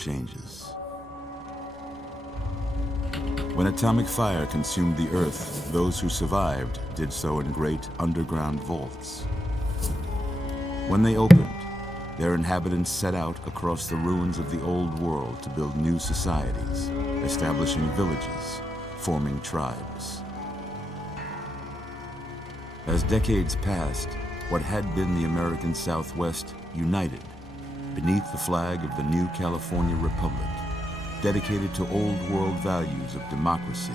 changes. When atomic fire consumed the Earth, those who survived did so in great underground vaults. When they opened, their inhabitants set out across the ruins of the old world to build new societies, establishing villages, forming tribes. As decades passed, what had been the American Southwest united beneath the flag of the new California Republic, dedicated to old world values of democracy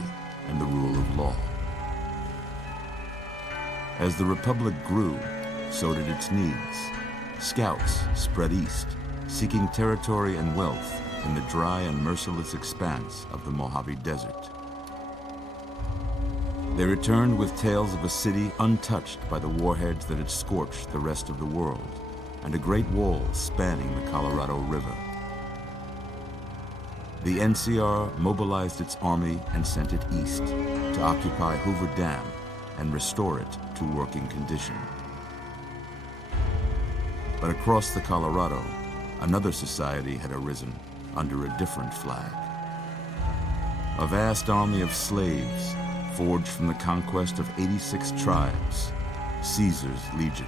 and the rule of law. As the Republic grew, so did its needs. Scouts spread east, seeking territory and wealth in the dry and merciless expanse of the Mojave Desert. They returned with tales of a city untouched by the warheads that had scorched the rest of the world, and a great wall spanning the Colorado River. The NCR mobilized its army and sent it east to occupy Hoover Dam and restore it to working condition. But across the Colorado, another society had arisen under a different flag. A vast army of slaves forged from the conquest of 86 tribes, Caesar's Legion.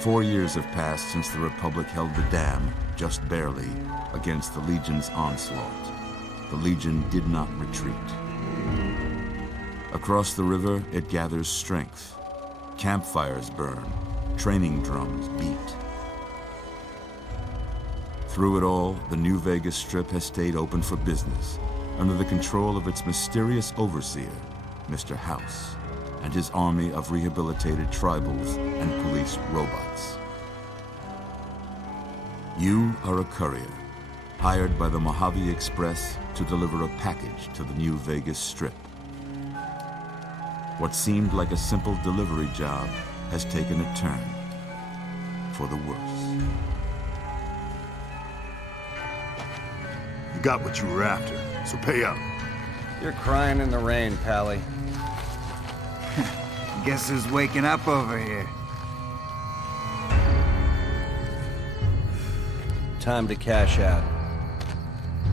4 years have passed since the Republic held the dam, just barely, against the Legion's onslaught. The Legion did not retreat. Across the river, it gathers strength. Campfires burn, training drums beat. Through it all, the New Vegas Strip has stayed open for business, under the control of its mysterious overseer, Mr. House, and his army of rehabilitated tribals and police robots. You are a courier, hired by the Mojave Express to deliver a package to the New Vegas Strip. What seemed like a simple delivery job has taken a turn for the worse. You got what you were after, so pay up. You're crying in the rain, Pally. Guess who's waking up over here? Time to cash out.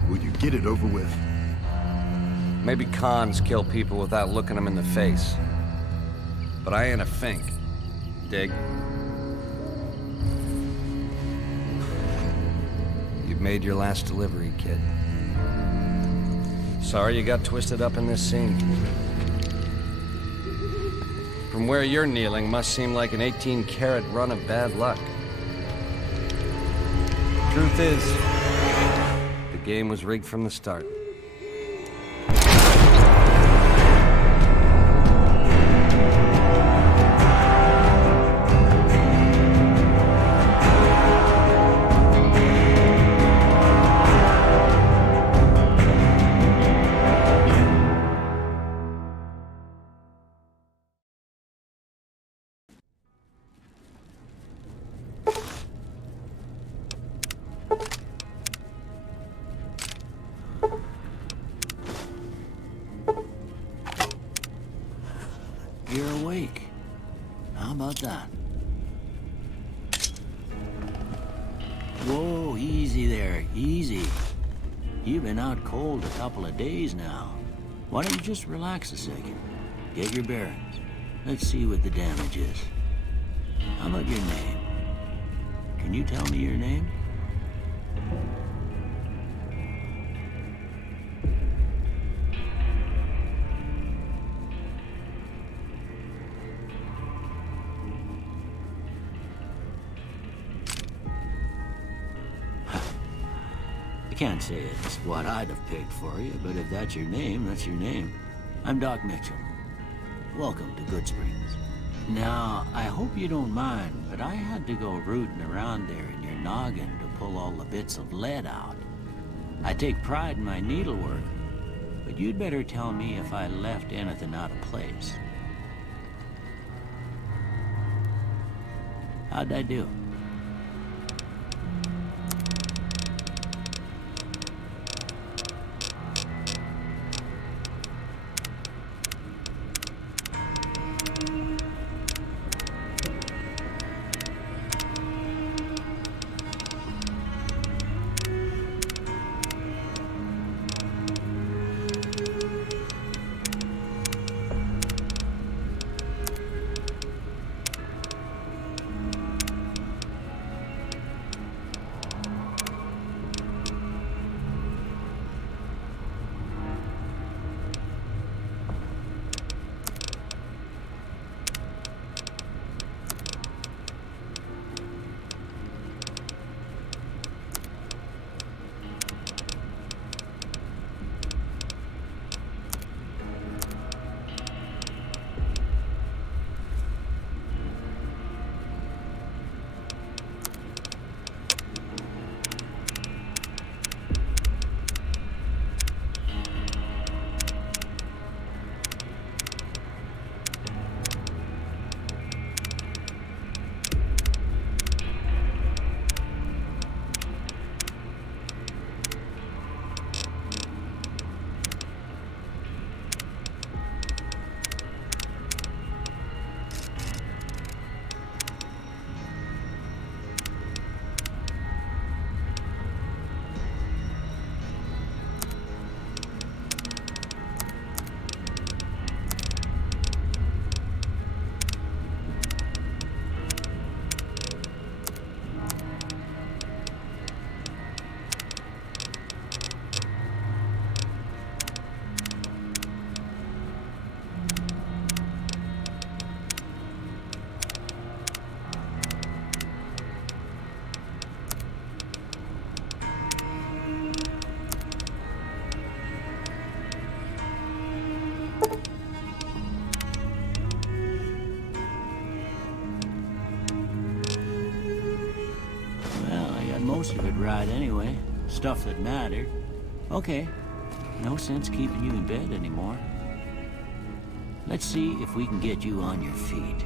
Will you get it over with? Maybe cons kill people without looking them in the face. But I ain't a fink. Dig? You've made your last delivery, kid. Sorry you got twisted up in this scene. From where you're kneeling must seem like an 18-carat run of bad luck. Truth is, the game was rigged from the start. You're awake. How about that? Whoa, easy there, easy. You've been out cold a couple of days now. Why don't you just relax a second? Get your bearings. Let's see what the damage is. How about your name? Can you tell me your name? I can't say it's what I'd have picked for you, but if that's your name, that's your name. I'm Doc Mitchell. Welcome to Good Springs. Now, I hope you don't mind, but I had to go rooting around there in your noggin to pull all the bits of lead out. I take pride in my needlework, but you'd better tell me if I left anything out of place. How'd I do? right anyway. Stuff that mattered. Okay. No sense keeping you in bed anymore. Let's see if we can get you on your feet.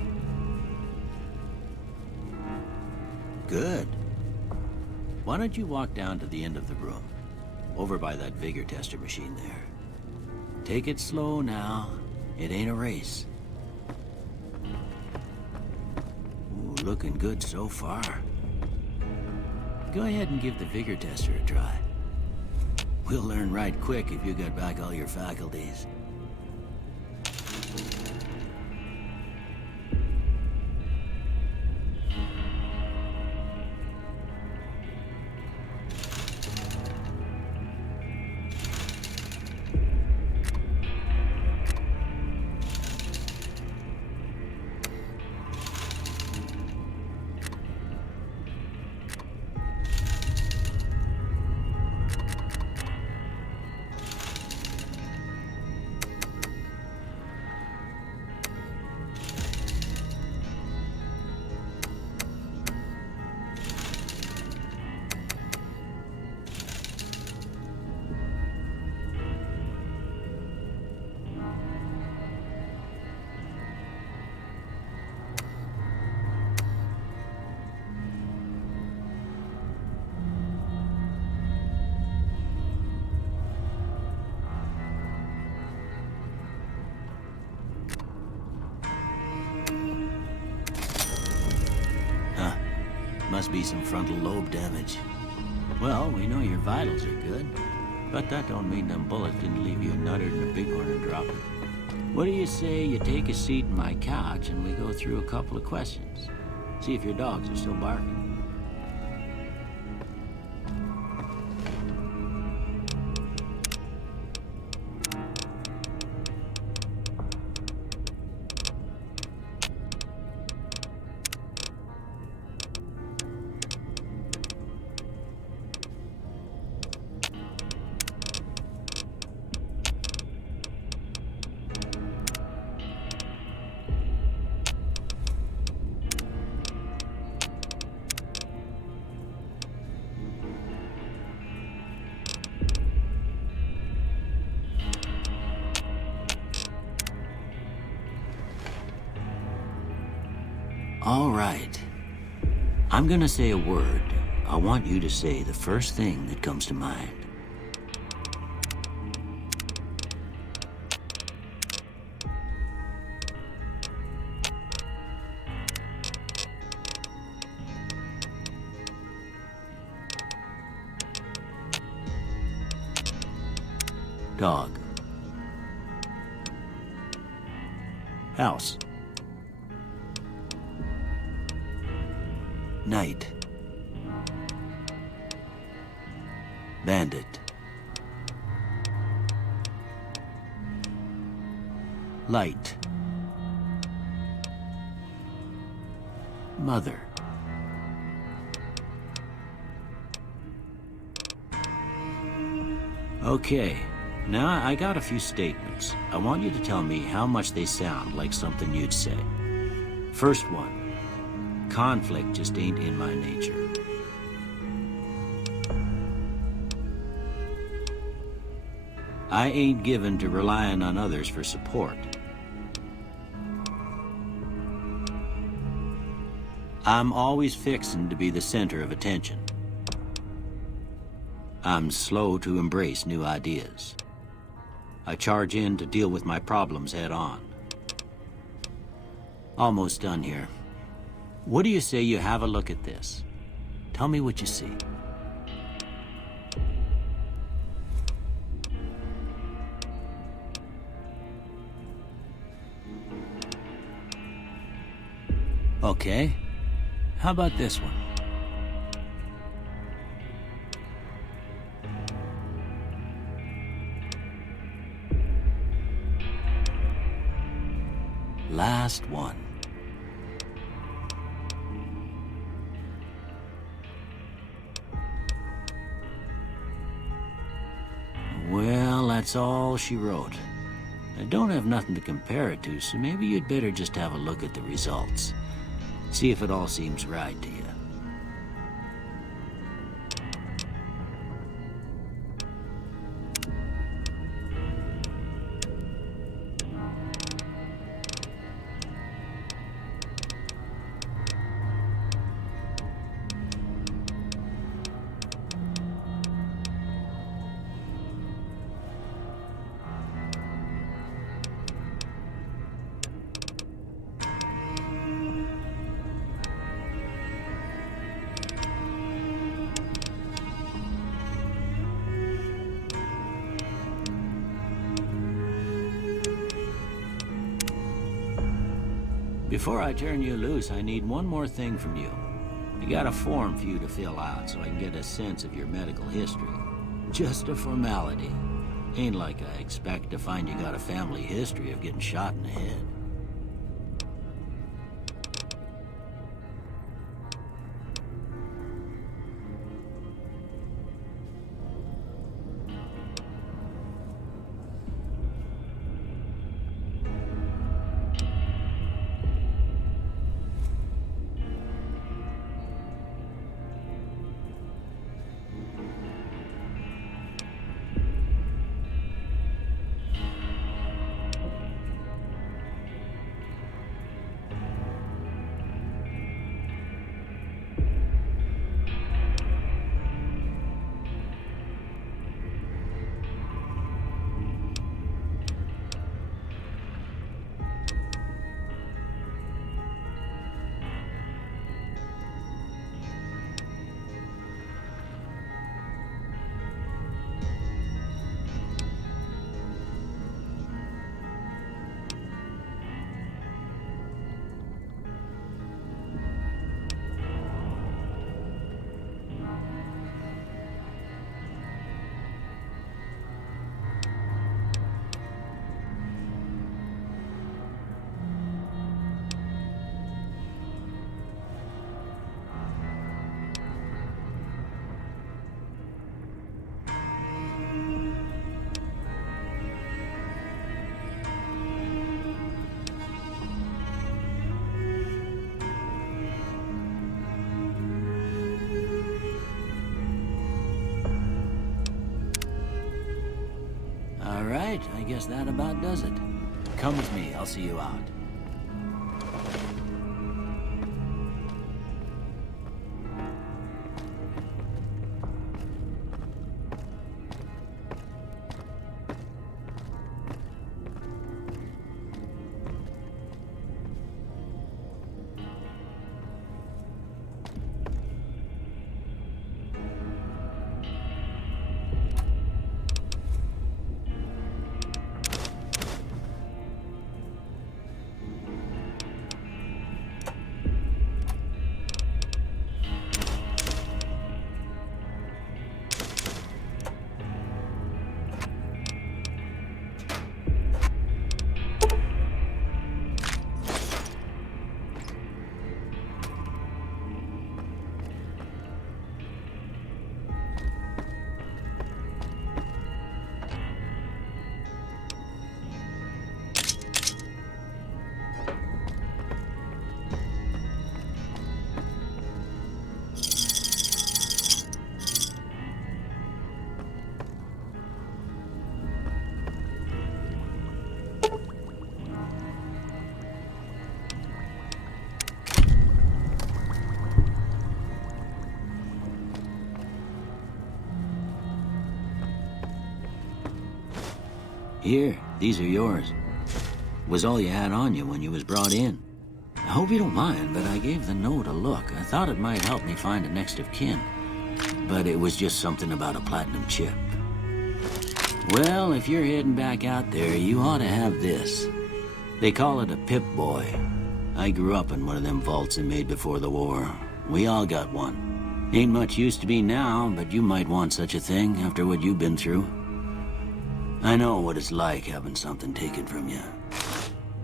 Good. Why don't you walk down to the end of the room? Over by that vigor tester machine there. Take it slow now. It ain't a race. Ooh, looking good so far. Go ahead and give the vigor tester a try. We'll learn right quick if you got back all your faculties. Must be some frontal lobe damage. Well, we know your vitals are good, but that don't mean them bullets didn't leave you a nutter and a bighorn a dropping. What do you say you take a seat in my couch and we go through a couple of questions? See if your dogs are still barking. All right. I'm gonna say a word. I want you to say the first thing that comes to mind. Dog. House. Night. Bandit. Light. Mother. Okay, now I got a few statements. I want you to tell me how much they sound like something you'd say. First one. Conflict just ain't in my nature. I ain't given to relying on others for support. I'm always fixin' to be the center of attention. I'm slow to embrace new ideas. I charge in to deal with my problems head on. Almost done here. What do you say you have a look at this? Tell me what you see. Okay. How about this one? Last one. Well, that's all she wrote. I don't have nothing to compare it to, so maybe you'd better just have a look at the results. See if it all seems right to you. Before I turn you loose, I need one more thing from you. I got a form for you to fill out so I can get a sense of your medical history. Just a formality. Ain't like I expect to find you got a family history of getting shot in the head. All right, I guess that about does it. Come with me, I'll see you out. Here, these are yours. Was all you had on you when you was brought in. I hope you don't mind, but I gave the note a look. I thought it might help me find a next of kin. But it was just something about a platinum chip. Well, if you're heading back out there, you ought to have this. They call it a Pip-Boy. I grew up in one of them vaults they made before the war. We all got one. Ain't much use to me now, but you might want such a thing after what you've been through. I know what it's like having something taken from you.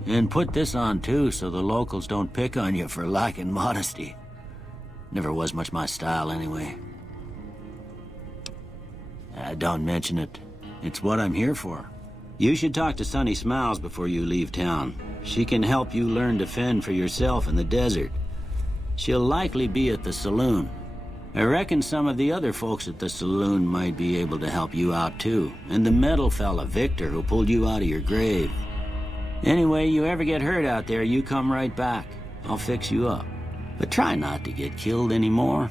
And put this on too, so the locals don't pick on you for lacking modesty. Never was much my style anyway. Don't mention it. It's what I'm here for. You should talk to Sunny Smiles before you leave town. She can help you learn to fend for yourself in the desert. She'll likely be at the saloon. I reckon some of the other folks at the saloon might be able to help you out too. And the metal fella, Victor, who pulled you out of your grave. Anyway, you ever get hurt out there, you come right back. I'll fix you up. But try not to get killed anymore.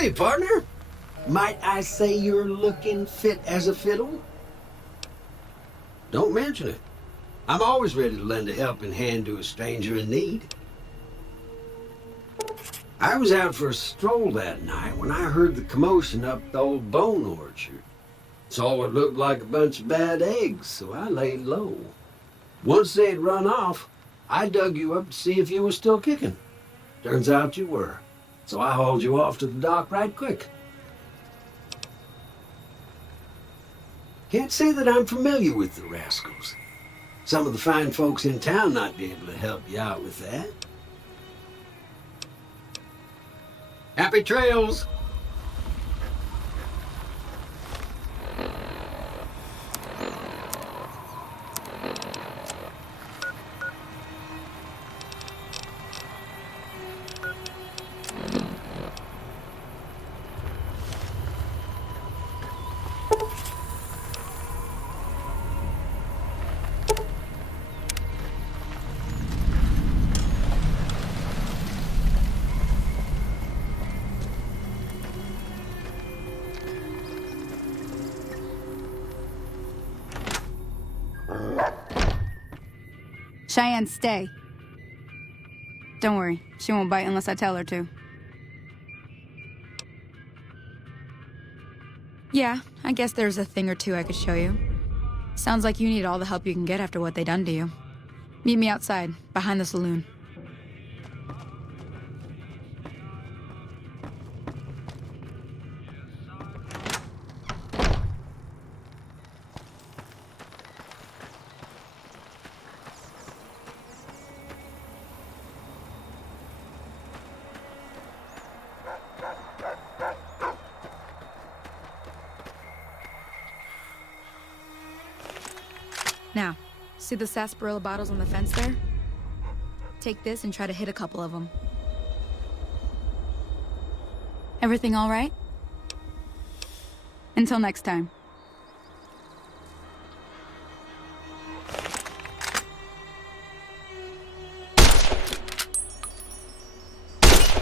Howdy, partner. Might I say you're looking fit as a fiddle? Don't mention it. I'm always ready to lend a helping hand to a stranger in need. I was out for a stroll that night when I heard the commotion up the old bone orchard. Saw what looked like a bunch of bad eggs, so I laid low. Once they had run off, I dug you up to see if you were still kicking. Turns out you were, so I hauled you off to the dock right quick. Can't say that I'm familiar with the rascals. Some of the fine folks in town might be able to help you out with that. Happy trails! Cheyenne, stay. Don't worry, she won't bite unless I tell her to. Yeah, I guess there's a thing or two I could show you. Sounds like you need all the help you can get after what they done to you. Meet me outside, behind the saloon. Now, see the sarsaparilla bottles on the fence there? Take this and try to hit a couple of them. Everything all right? Until next time.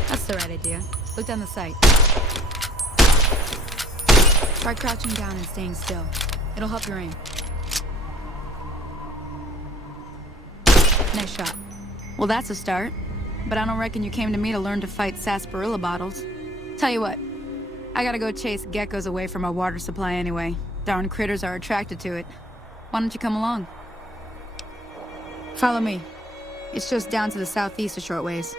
That's the right idea. Look down the sight. Try crouching down and staying still. It'll help your aim. Nice shot. Well, that's a start. But I don't reckon you came to me to learn to fight sarsaparilla bottles. Tell you what, I gotta go chase geckos away from our water supply anyway. Darn critters are attracted to it. Why don't you come along? Follow me. It's just down to the southeast a short ways.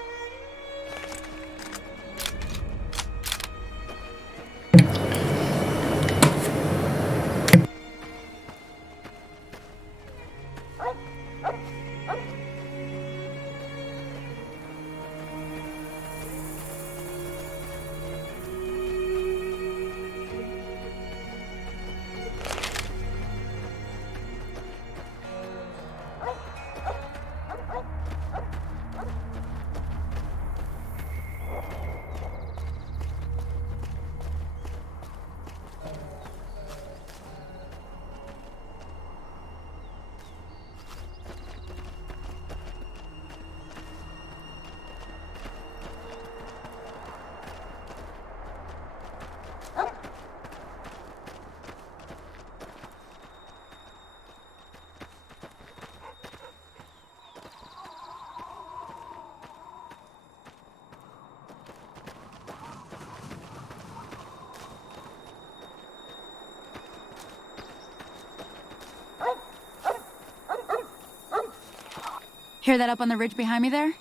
Hear that up on the ridge behind me there?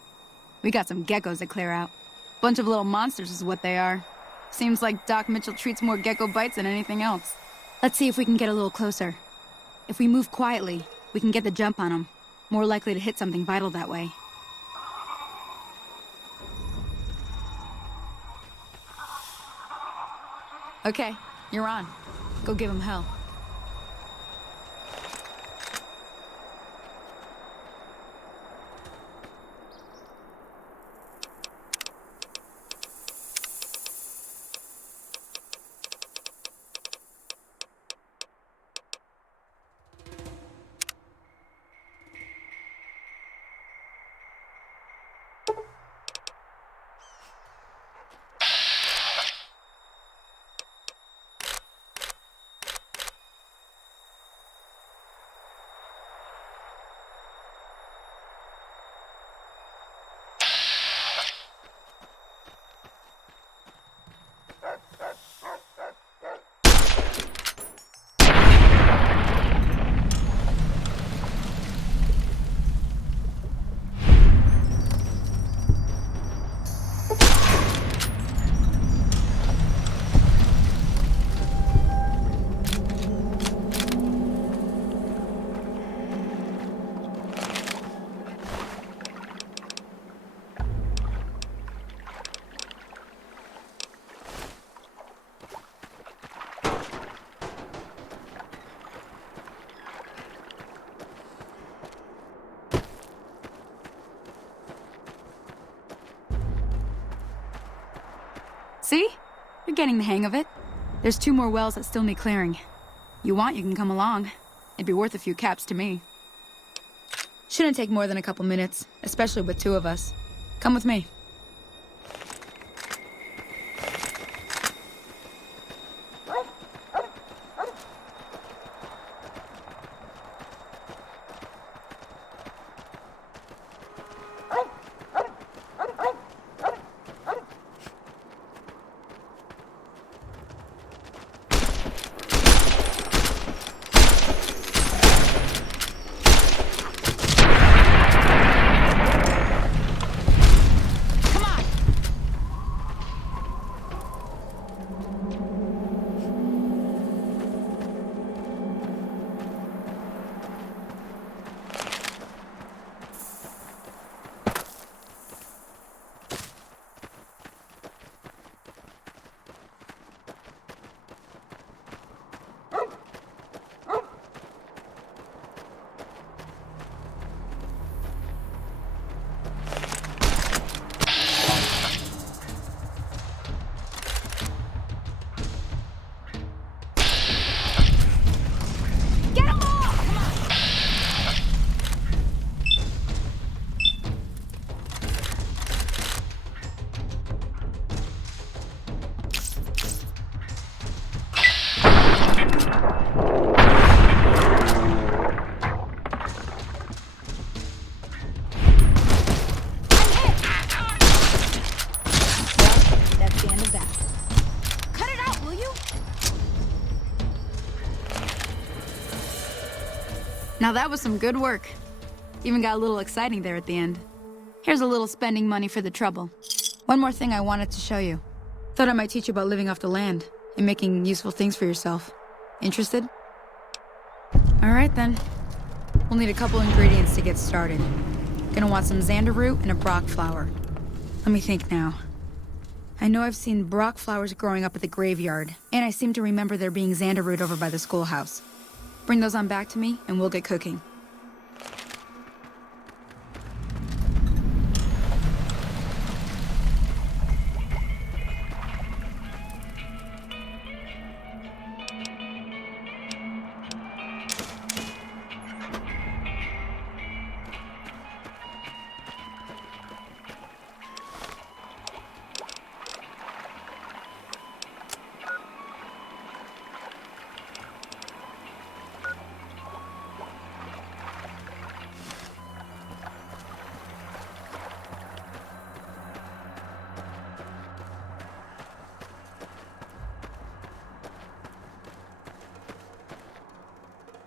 We got some geckos to clear out. Bunch of little monsters is what they are. Seems like Doc Mitchell treats more gecko bites than anything else. Let's see if we can get a little closer. If we move quietly, we can get the jump on them. More likely to hit something vital that way. Okay, you're on. Go give them hell. See? You're getting the hang of it. There's 2 more wells that still need clearing. You want, you can come along. It'd be worth a few caps to me. Shouldn't take more than a couple minutes, especially with 2 of us. Come with me. Now that was some good work. Even got a little exciting there at the end. Here's a little spending money for the trouble. One more thing I wanted to show you. Thought I might teach you about living off the land and making useful things for yourself. Interested? All right then. We'll need a couple ingredients to get started. Gonna want some xander root and a brock flower. Let me think now. I know I've seen brock flowers growing up at the graveyard, and I seem to remember there being xander root over by the schoolhouse. Bring those on back to me, and we'll get cooking.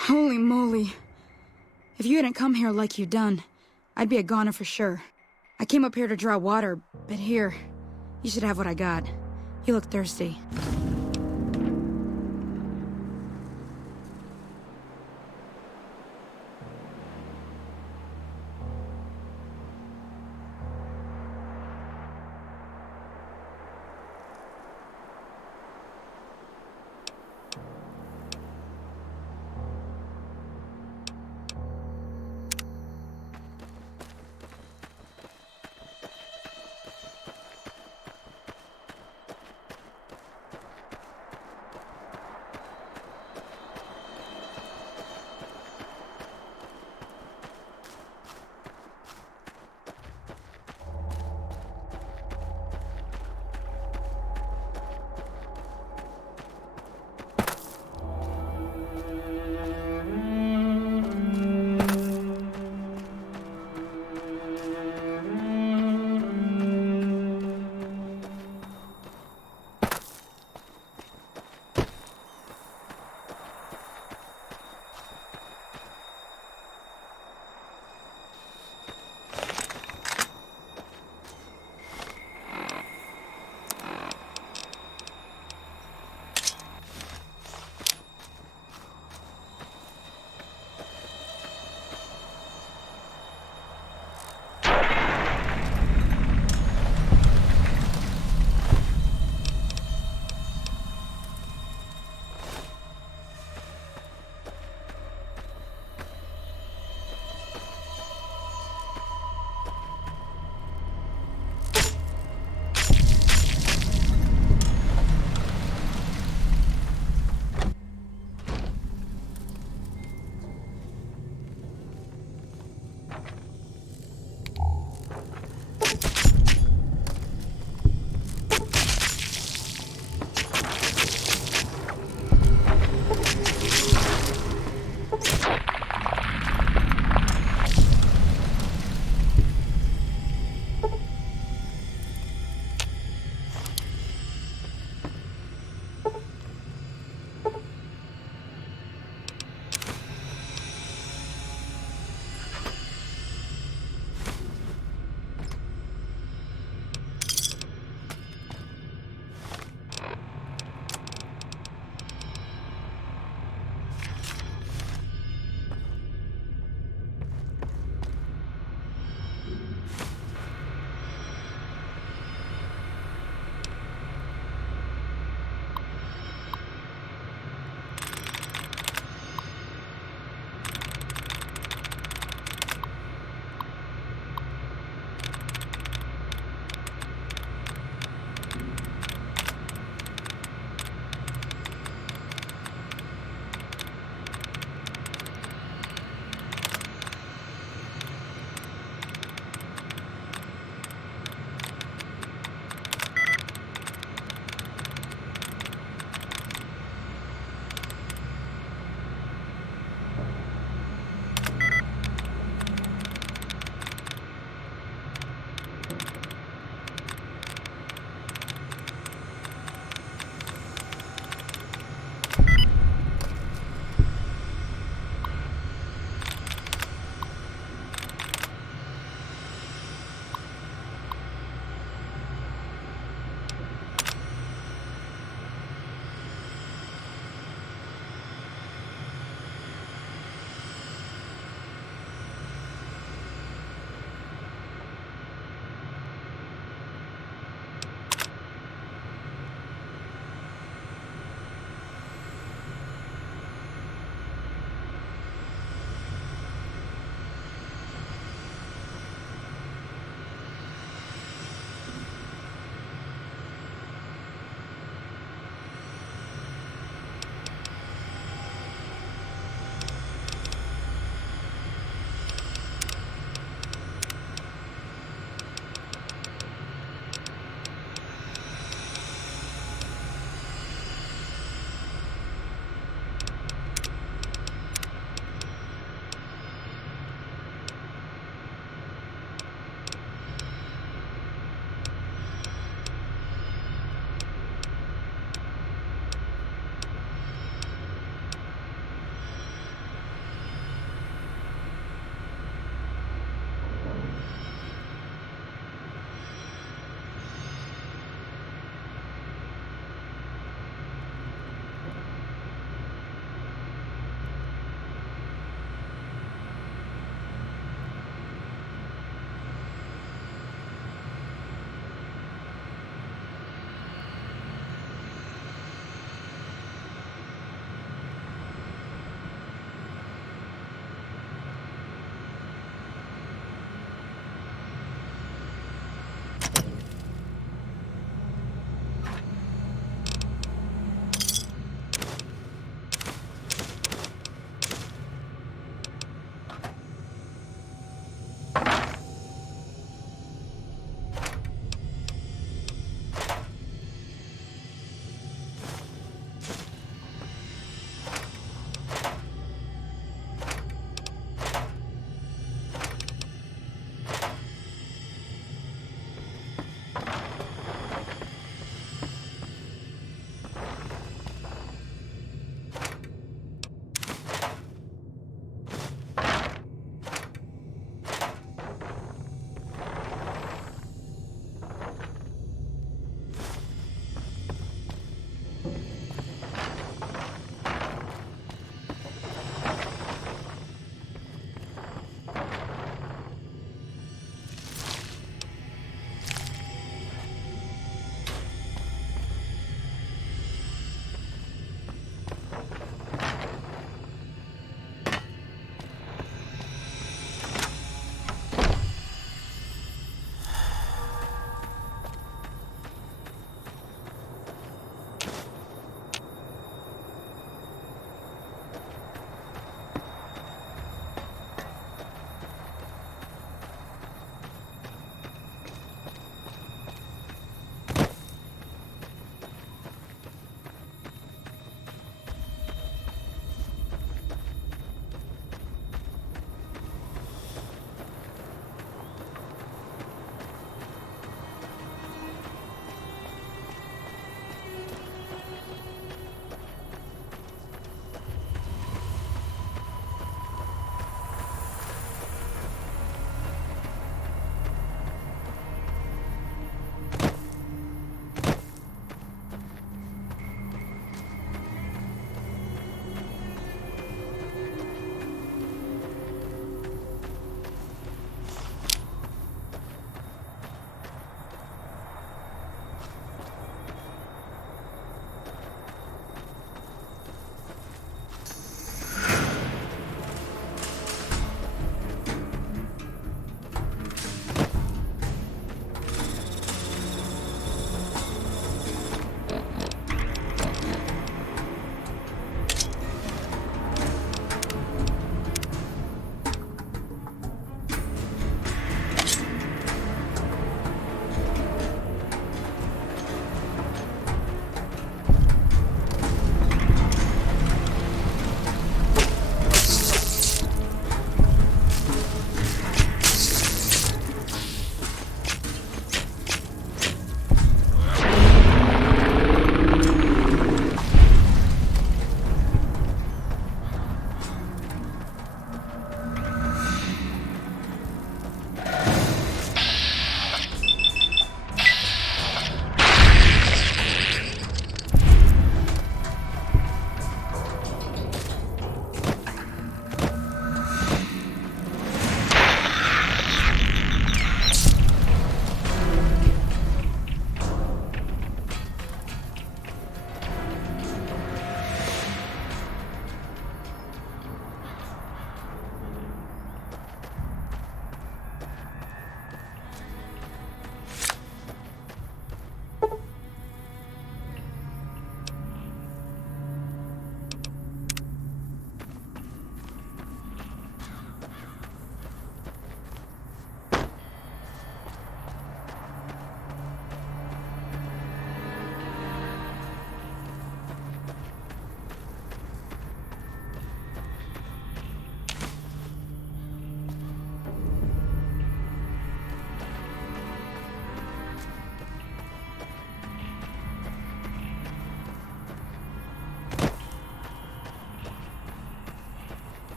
Holy moly. If you hadn't come here like you done, I'd be a goner for sure. I came up here to draw water, but here, you should have what I got. You look thirsty.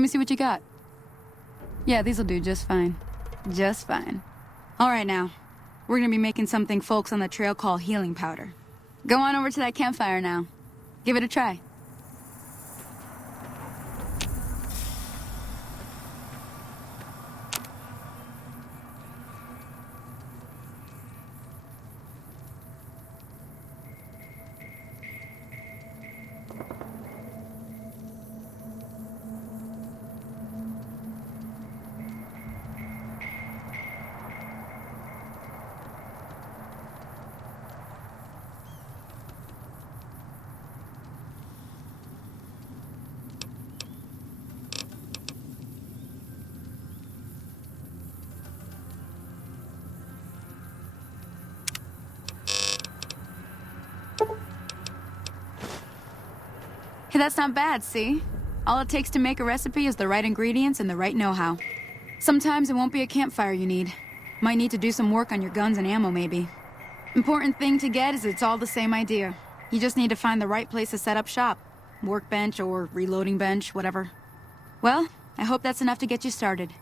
Let me see what you got. Yeah, these'll do just fine. Just fine. All right now. We're gonna be making something folks on the trail call healing powder. Go on over to that campfire now. Give it a try. Hey, that's not bad, see? All it takes to make a recipe is the right ingredients and the right know-how. Sometimes it won't be a campfire you need. Might need to do some work on your guns and ammo, maybe. Important thing to get is it's all the same idea. You just need to find the right place to set up shop. Workbench or reloading bench, whatever. Well, I hope that's enough to get you started.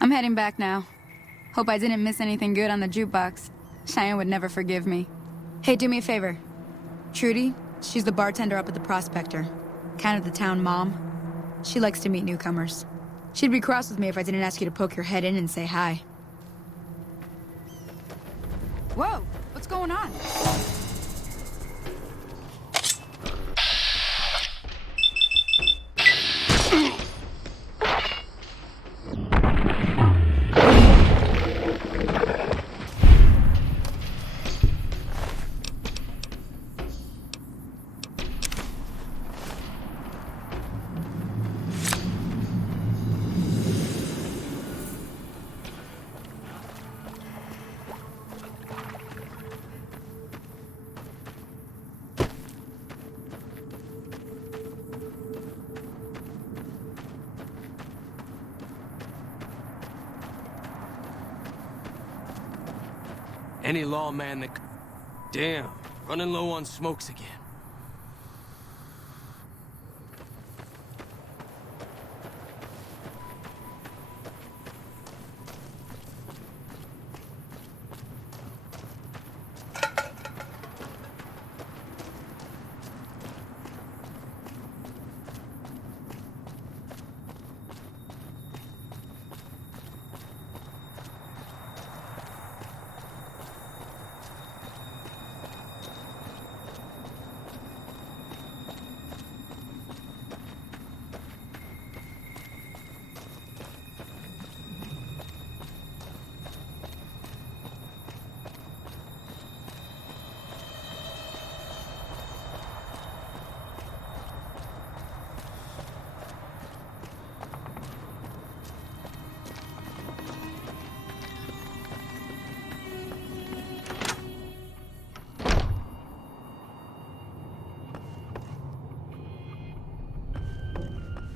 I'm heading back now. Hope I didn't miss anything good on the jukebox. Cheyenne would never forgive me. Hey, do me a favor. Trudy, she's the bartender up at the Prospector. Kind of the town mom. She likes to meet newcomers. She'd be cross with me if I didn't ask you to poke your head in and say hi. Whoa! What's going on? Any lawman that... Damn, running low on smokes again.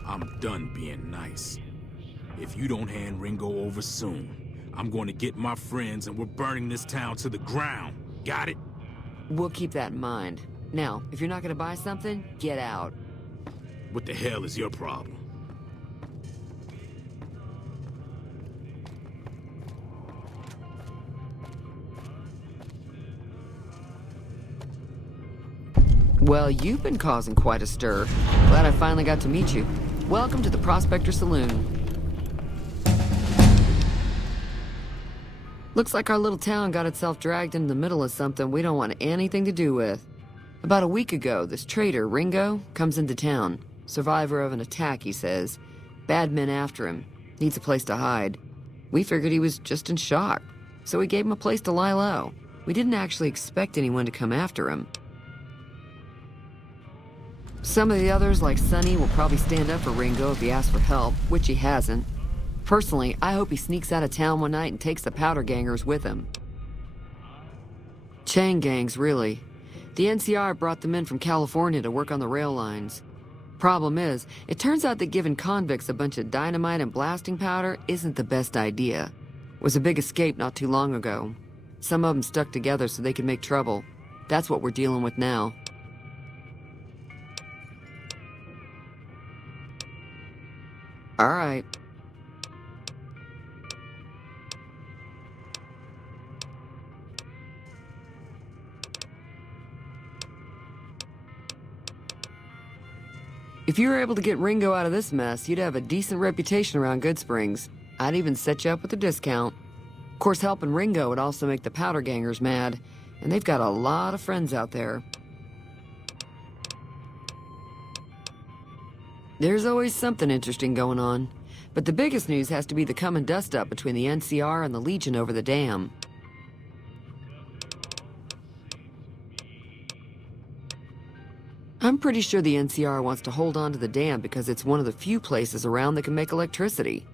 I'm done being nice. If you don't hand Ringo over soon, I'm going to get my friends and we're burning this town to the ground. Got it? We'll keep that in mind. Now, if you're not gonna buy something, get out. What the hell is your problem? Well, you've been causing quite a stir. Glad I finally got to meet you. Welcome to the Prospector Saloon. Looks like our little town got itself dragged into the middle of something we don't want anything to do with. About a week ago, this traitor, Ringo, comes into town. Survivor of an attack, he says. Bad men after him. Needs a place to hide. We figured he was just in shock, so we gave him a place to lie low. We didn't actually expect anyone to come after him. Some of the others, like Sonny, will probably stand up for Ringo if he asks for help, which he hasn't. Personally, I hope he sneaks out of town one night and takes the powder gangers with him. Chain gangs, really. The NCR brought them in from California to work on the rail lines. Problem is, it turns out that giving convicts a bunch of dynamite and blasting powder isn't the best idea. It was a big escape not too long ago. Some of them stuck together so they could make trouble. That's what we're dealing with now. All right. If you were able to get Ringo out of this mess, you'd have a decent reputation around Goodsprings. I'd even set you up with a discount. Of course, helping Ringo would also make the powder gangers mad, and they've got a lot of friends out there. There's always something interesting going on, but the biggest news has to be the come and dust up between the NCR and the Legion over the dam. I'm pretty sure the NCR wants to hold on to the dam because it's one of the few places around that can make electricity.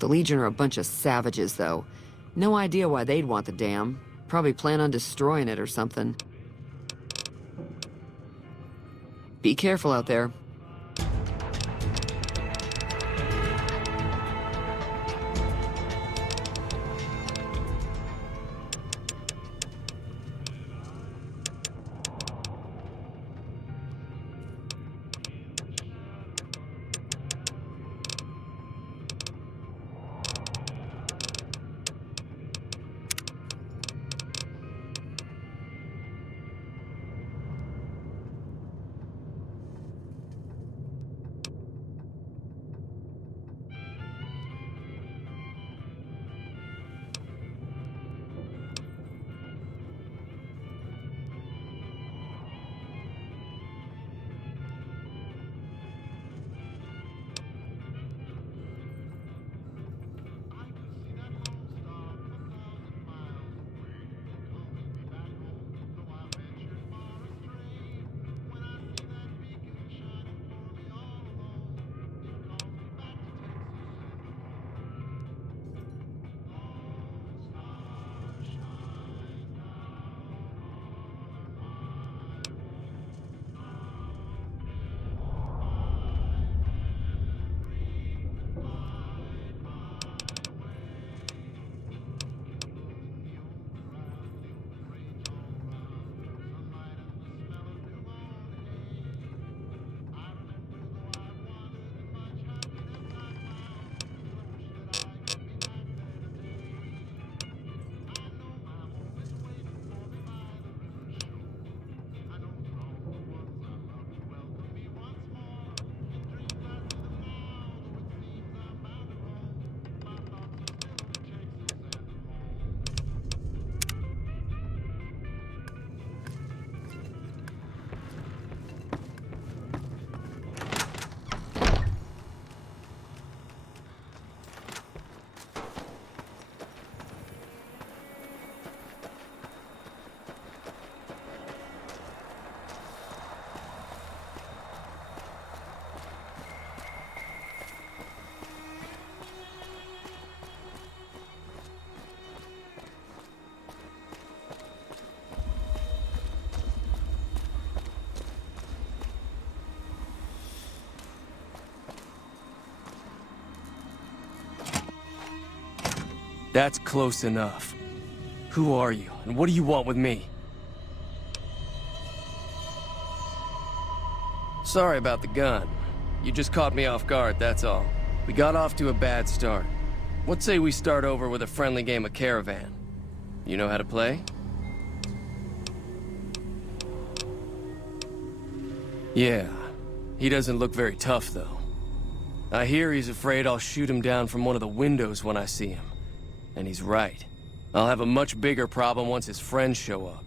The Legion are a bunch of savages, though. No idea why they'd want the dam. Probably plan on destroying it or something. Be careful out there. That's close enough. Who are you, and what do you want with me? Sorry about the gun. You just caught me off guard, that's all. We got off to a bad start. What say we start over with a friendly game of Caravan? You know how to play? Yeah. He doesn't look very tough, though. I hear he's afraid I'll shoot him down from one of the windows when I see him. And he's right. I'll have a much bigger problem once his friends show up.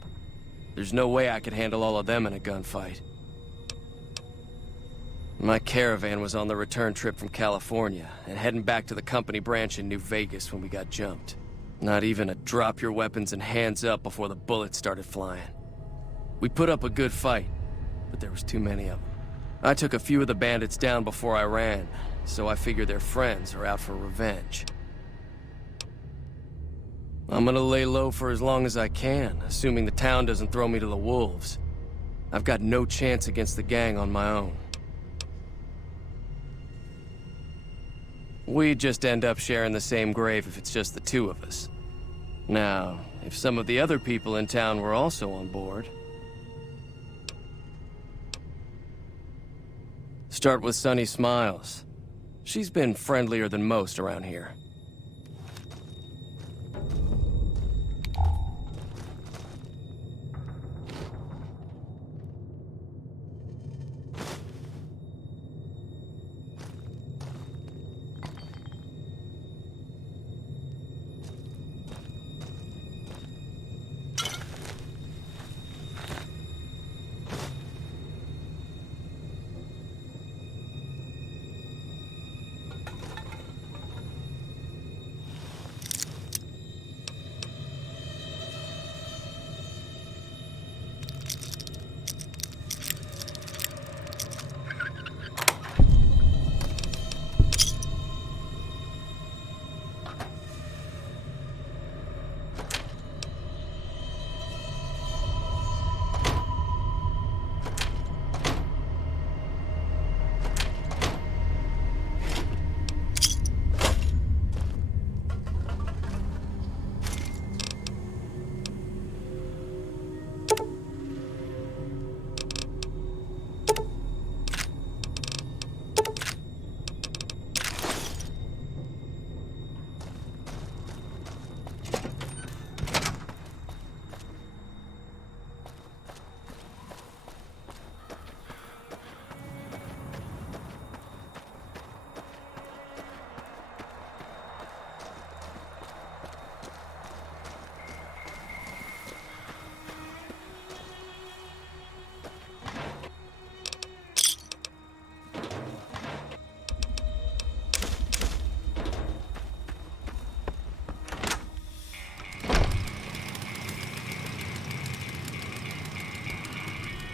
There's no way I could handle all of them in a gunfight. My Caravan was on the return trip from California, and heading back to the company branch in New Vegas when we got jumped. Not even a drop your weapons and hands up before the bullets started flying. We put up a good fight, but there was too many of them. I took a few of the bandits down before I ran, so I figure their friends are out for revenge. I'm gonna lay low for as long as I can, assuming the town doesn't throw me to the wolves. I've got no chance against the gang on my own. We'd just end up sharing the same grave if it's just the two of us. Now, if some of the other people in town were also on board... Start with Sunny Smiles. She's been friendlier than most around here.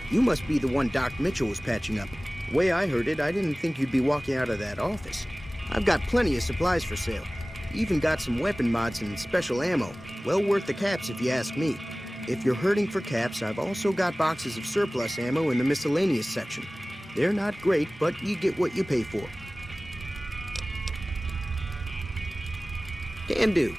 You must be the one Doc Mitchell was patching up. The way I heard it, I didn't think you'd be walking out of that office. I've got plenty of supplies for sale. Even got some weapon mods and special ammo. Well worth the caps if you ask me. If you're hurting for caps, I've also got boxes of surplus ammo in the miscellaneous section. They're not great, but you get what you pay for. Can do.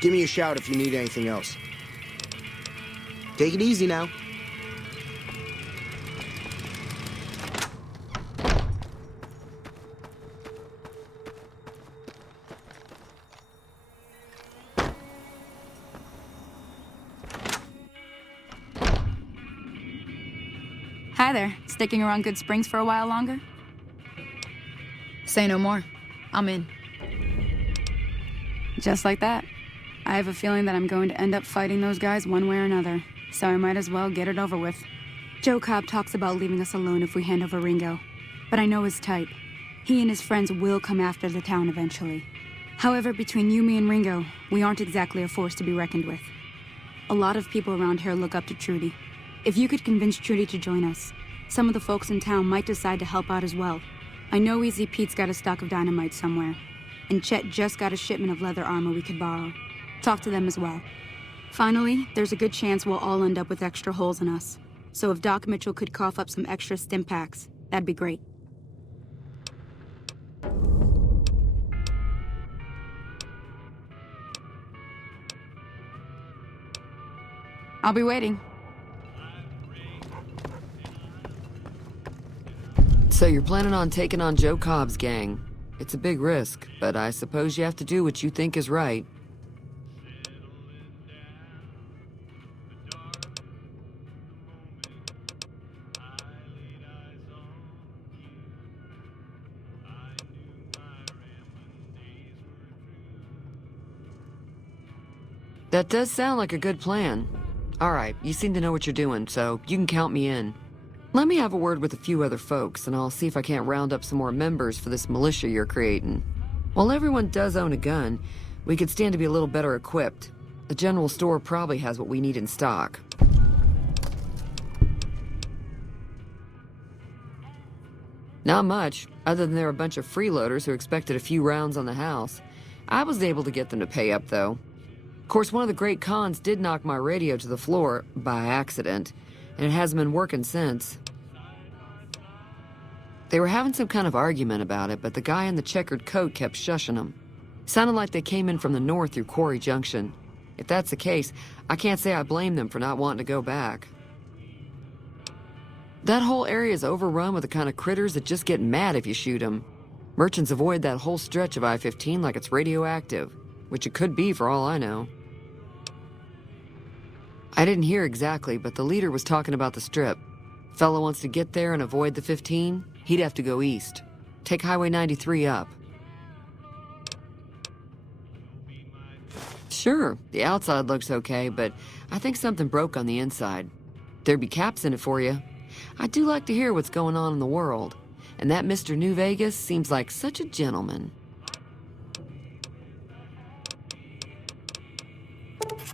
Give me a shout if you need anything else. Take it easy now. Hi there. Sticking around Good Springs for a while longer? Say no more. I'm in. Just like that. I have a feeling that I'm going to end up fighting those guys one way or another, so I might as well get it over with. Joe Cobb talks about leaving us alone if we hand over Ringo, but I know his type. He and his friends will come after the town eventually. However, between you, me, and Ringo, we aren't exactly a force to be reckoned with. A lot of people around here look up to Trudy. If you could convince Trudy to join us, some of the folks in town might decide to help out as well. I know Easy Pete's got a stock of dynamite somewhere, and Chet just got a shipment of leather armor we could borrow. Talk to them as well. Finally, there's a good chance we'll all end up with extra holes in us. So if Doc Mitchell could cough up some extra stim packs, that'd be great. I'll be waiting. So you're planning on taking on Joe Cobb's gang. It's a big risk, but I suppose you have to do what you think is right. That does sound like a good plan. All right, you seem to know what you're doing, so you can count me in. Let me have a word with a few other folks, and I'll see if I can't round up some more members for this militia you're creating. While everyone does own a gun, we could stand to be a little better equipped. The general store probably has what we need in stock. Not much, other than they're a bunch of freeloaders who expected a few rounds on the house. I was able to get them to pay up, though. Of course, one of the great cons did knock my radio to the floor, by accident, and it hasn't been working since. They were having some kind of argument about it, but the guy in the checkered coat kept shushing them. Sounded like they came in from the north through Quarry Junction. If that's the case, I can't say I blame them for not wanting to go back. That whole area is overrun with the kind of critters that just get mad if you shoot them. Merchants avoid that whole stretch of I-15 like it's radioactive, which it could be for all I know. I didn't hear exactly, but the leader was talking about the strip. Fellow wants to get there and avoid the 15, he'd have to go east. Take Highway 93 up. Sure, the outside looks okay, but I think something broke on the inside. There'd be caps in it for you. I do like to hear what's going on in the world, and that Mr. New Vegas seems like such a gentleman.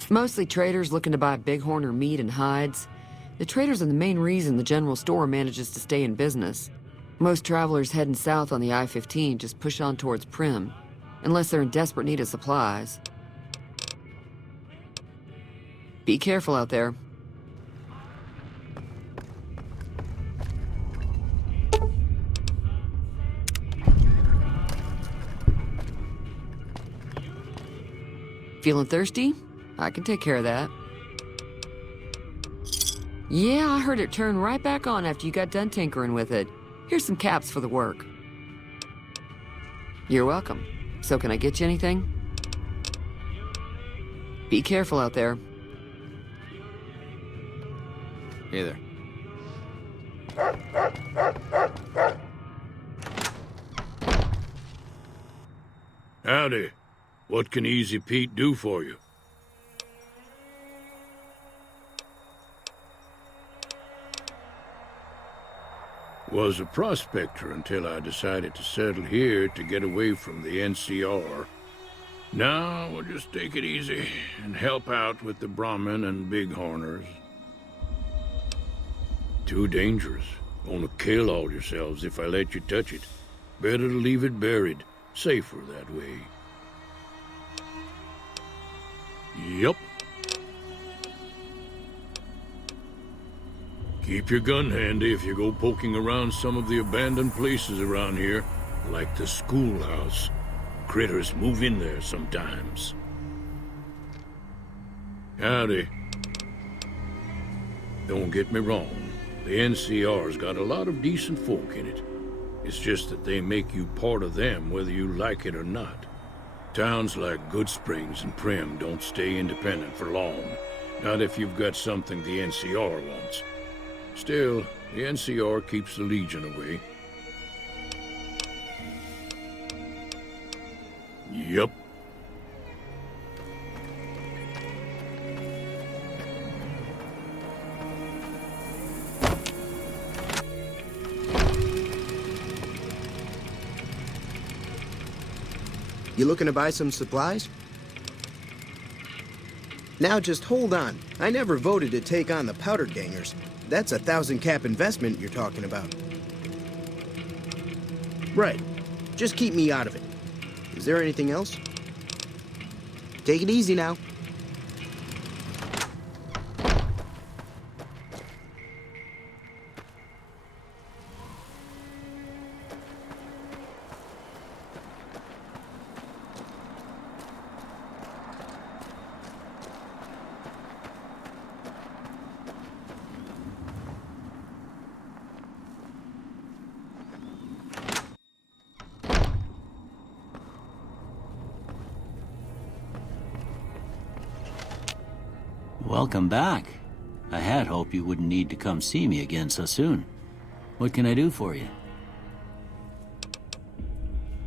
Mostly traders looking to buy bighorn or meat and hides. The traders are the main reason the general store manages to stay in business. Most travelers heading south on the I-15 just push on towards Prim, unless they're in desperate need of supplies. Be careful out there. Feeling thirsty? I can take care of that. Yeah, I heard it turn right back on after you got done tinkering with it. Here's some caps for the work. You're welcome. So can I get you anything? Be careful out there. Hey there. Howdy. What can Easy Pete do for you? Was a prospector until I decided to settle here to get away from the NCR. Now we'll just take it easy and help out with the Brahmin and Bighorners. Too dangerous. Gonna kill all yourselves if I let you touch it. Better to leave it buried. Safer that way. Yup. Keep your gun handy if you go poking around some of the abandoned places around here, like the schoolhouse. Critters move in there sometimes. Howdy. Don't get me wrong. The NCR's got a lot of decent folk in it. It's just that they make you part of them whether you like it or not. Towns like Goodsprings and Prim don't stay independent for long. Not if you've got something the NCR wants. Still, the NCR keeps the Legion away. Yup. You looking to buy some supplies? Now just hold on. I never voted to take on the Powder Gangers. That's a 1,000-cap investment you're talking about. Right. Just keep me out of it. Is there anything else? Take it easy now. Welcome back. I had hoped you wouldn't need to come see me again so soon. What can I do for you?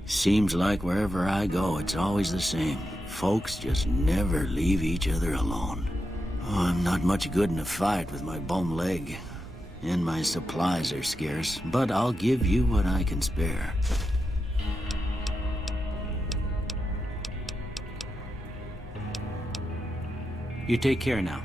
Seems like wherever I go, it's always the same. Folks just never leave each other alone. Oh, I'm not much good in a fight with my bum leg. And my supplies are scarce, but I'll give you what I can spare. You take care now.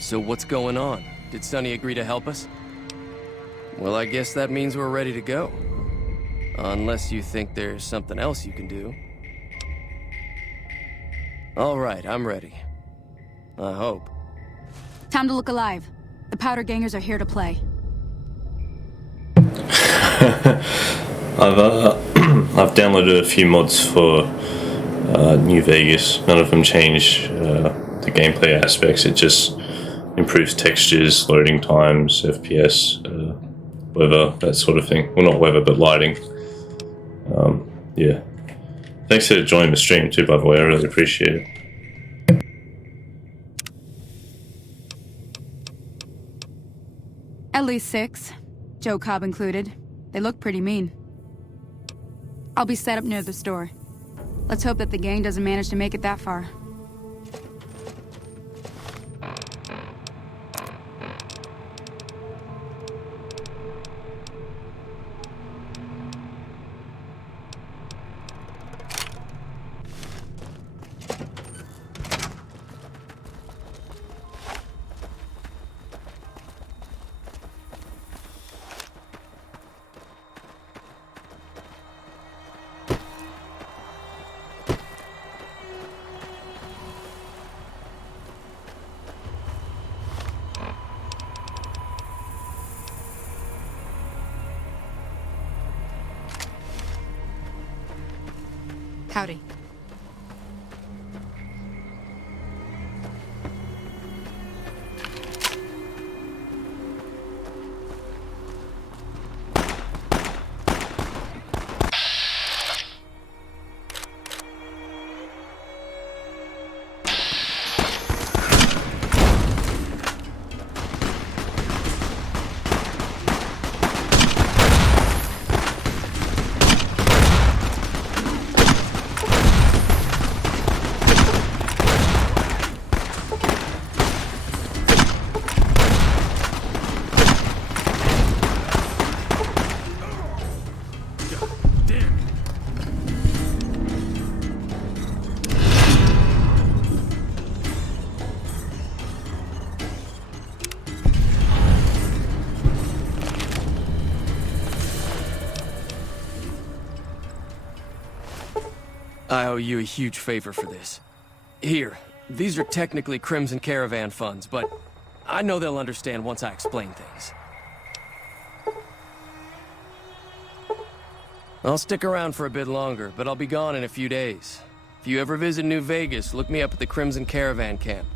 So what's going on? Did Sonny agree to help us? Well, I guess that means we're ready to go. Unless you think there's something else you can do. All right, I'm ready. I hope. Time to look alive. The powder gangers are here to play. I've downloaded a few mods for New Vegas. None of them change the gameplay aspects. It just improves textures, loading times, FPS, weather, that sort of thing. Well, not weather, but lighting. Yeah. Thanks for joining the stream too, by the way. I really appreciate it. At least 6. Joe Cobb included. They look pretty mean. I'll be set up near the store. Let's hope that the gang doesn't manage to make it that far. Howdy. I owe you a huge favor for this. Here, these are technically Crimson Caravan funds, but I know they'll understand once I explain things. I'll stick around for a bit longer, but I'll be gone in a few days. If you ever visit New Vegas, look me up at the Crimson Caravan camp.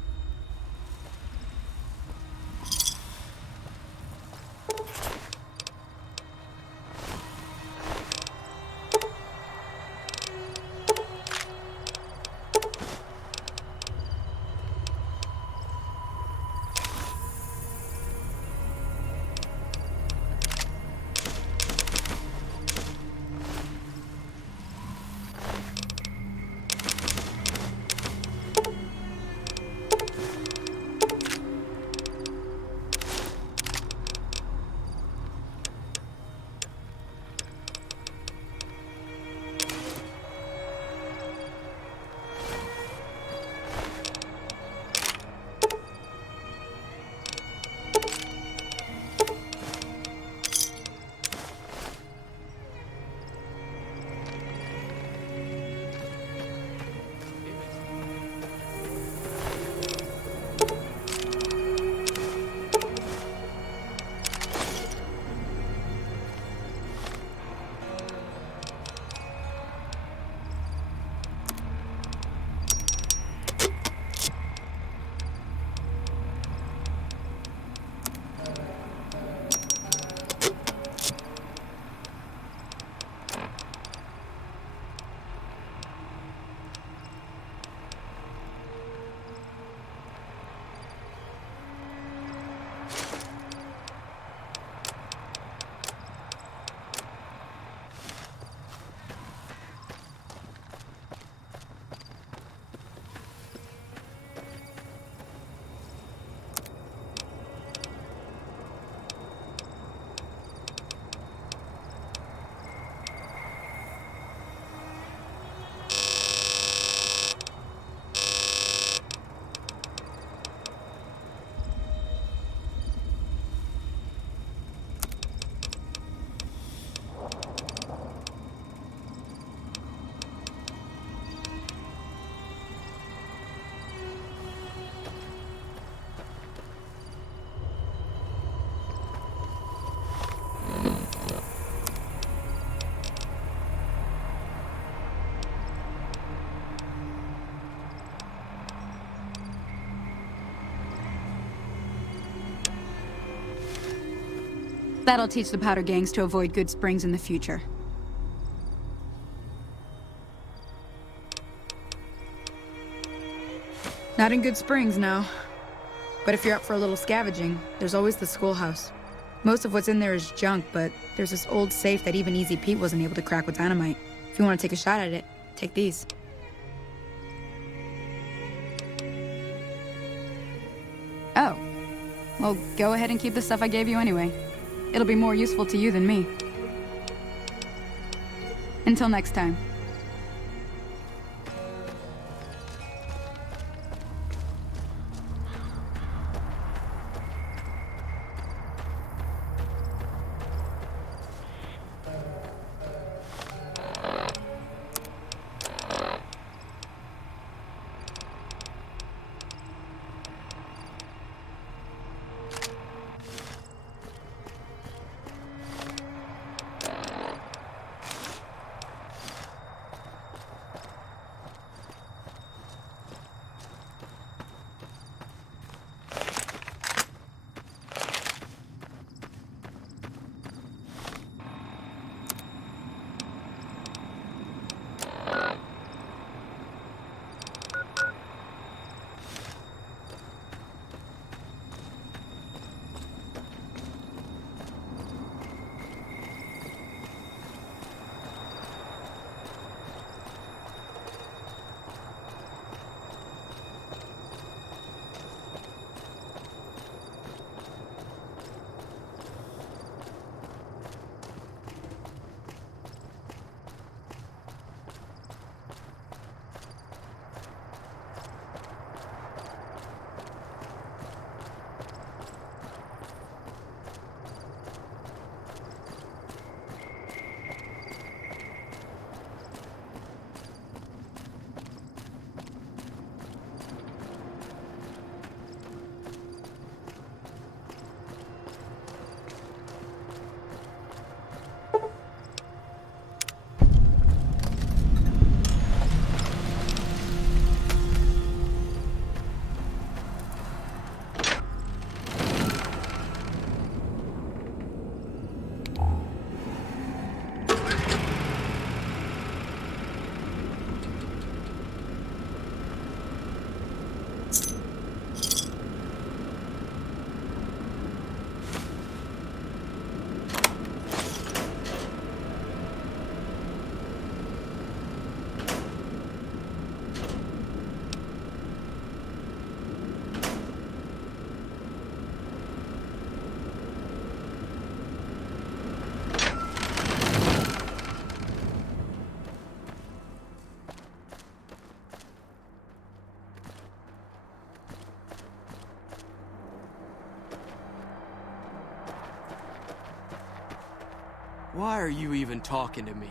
That'll teach the powder gangs to avoid Good Springs in the future. Not in Good Springs, no. But if you're up for a little scavenging, there's always the schoolhouse. Most of what's in there is junk, but there's this old safe that even Easy Pete wasn't able to crack with dynamite. If you want to take a shot at it, take these. Oh. Well, go ahead and keep the stuff I gave you anyway. It'll be more useful to you than me. Until next time. Why are you even talking to me?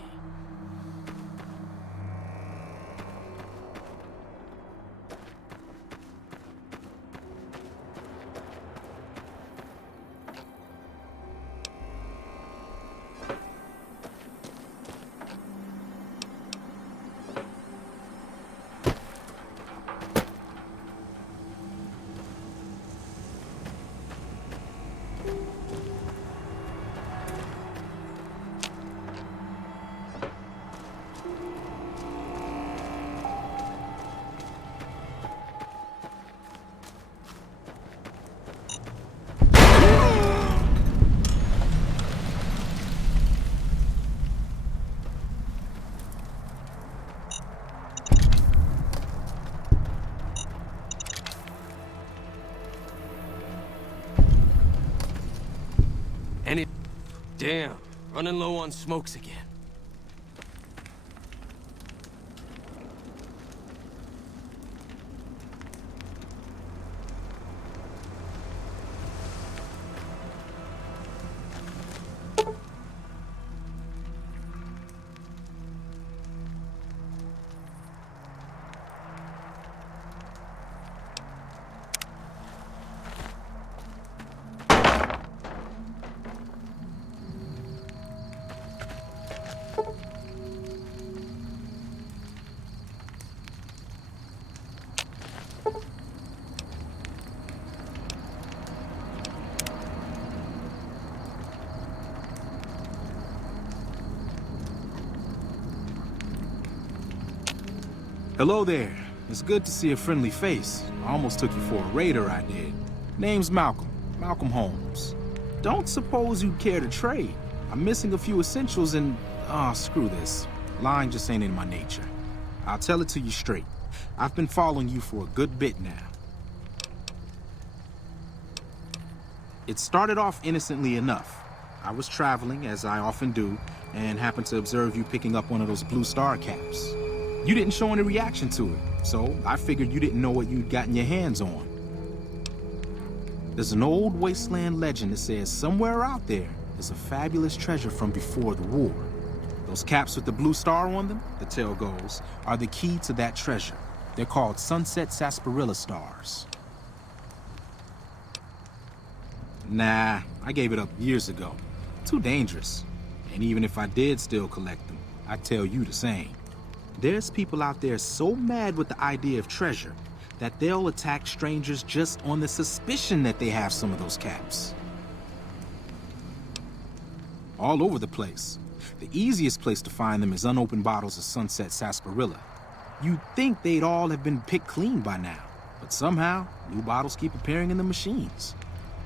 Damn, running low on smokes again. Hello there. It's good to see a friendly face. I almost took you for a raider, I did. Name's Malcolm. Malcolm Holmes. Don't suppose you'd care to trade. I'm missing a few essentials and... screw this. Lying just ain't in my nature. I'll tell it to you straight. I've been following you for a good bit now. It started off innocently enough. I was traveling, as I often do, and happened to observe you picking up one of those Blue Star caps. You didn't show any reaction to it, so I figured you didn't know what you'd gotten your hands on. There's an old wasteland legend that says somewhere out there is a fabulous treasure from before the war. Those caps with the blue star on them, the tale goes, are the key to that treasure. They're called sunset sarsaparilla stars. Nah, I gave it up years ago. Too dangerous. And even if I did still collect them, I'd tell you the same. There's people out there so mad with the idea of treasure that they'll attack strangers just on the suspicion that they have some of those caps. All over the place. The easiest place to find them is unopened bottles of sunset sarsaparilla. You'd think they'd all have been picked clean by now, but somehow, new bottles keep appearing in the machines.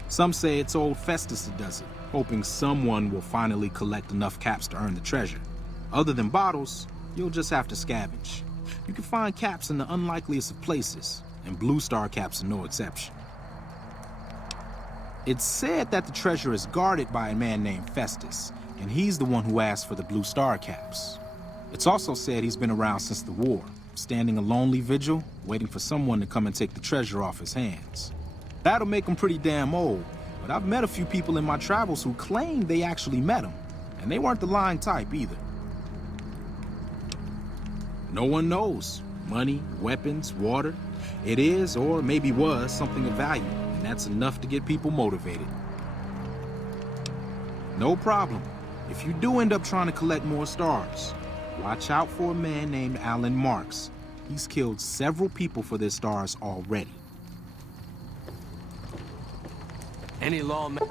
Some say it's old Festus that does it, hoping someone will finally collect enough caps to earn the treasure. Other than bottles, you'll just have to scavenge. You can find caps in the unlikeliest of places, and Blue Star caps are no exception. It's said that the treasure is guarded by a man named Festus, and he's the one who asked for the Blue Star caps. It's also said he's been around since the war, standing a lonely vigil, waiting for someone to come and take the treasure off his hands. That'll make him pretty damn old, but I've met a few people in my travels who claim they actually met him, and they weren't the lying type either. No one knows. Money, weapons, water. It is, or maybe was, something of value, and that's enough to get people motivated. No problem. If you do end up trying to collect more stars, watch out for a man named Alan Marks. He's killed several people for their stars already. Any lawman...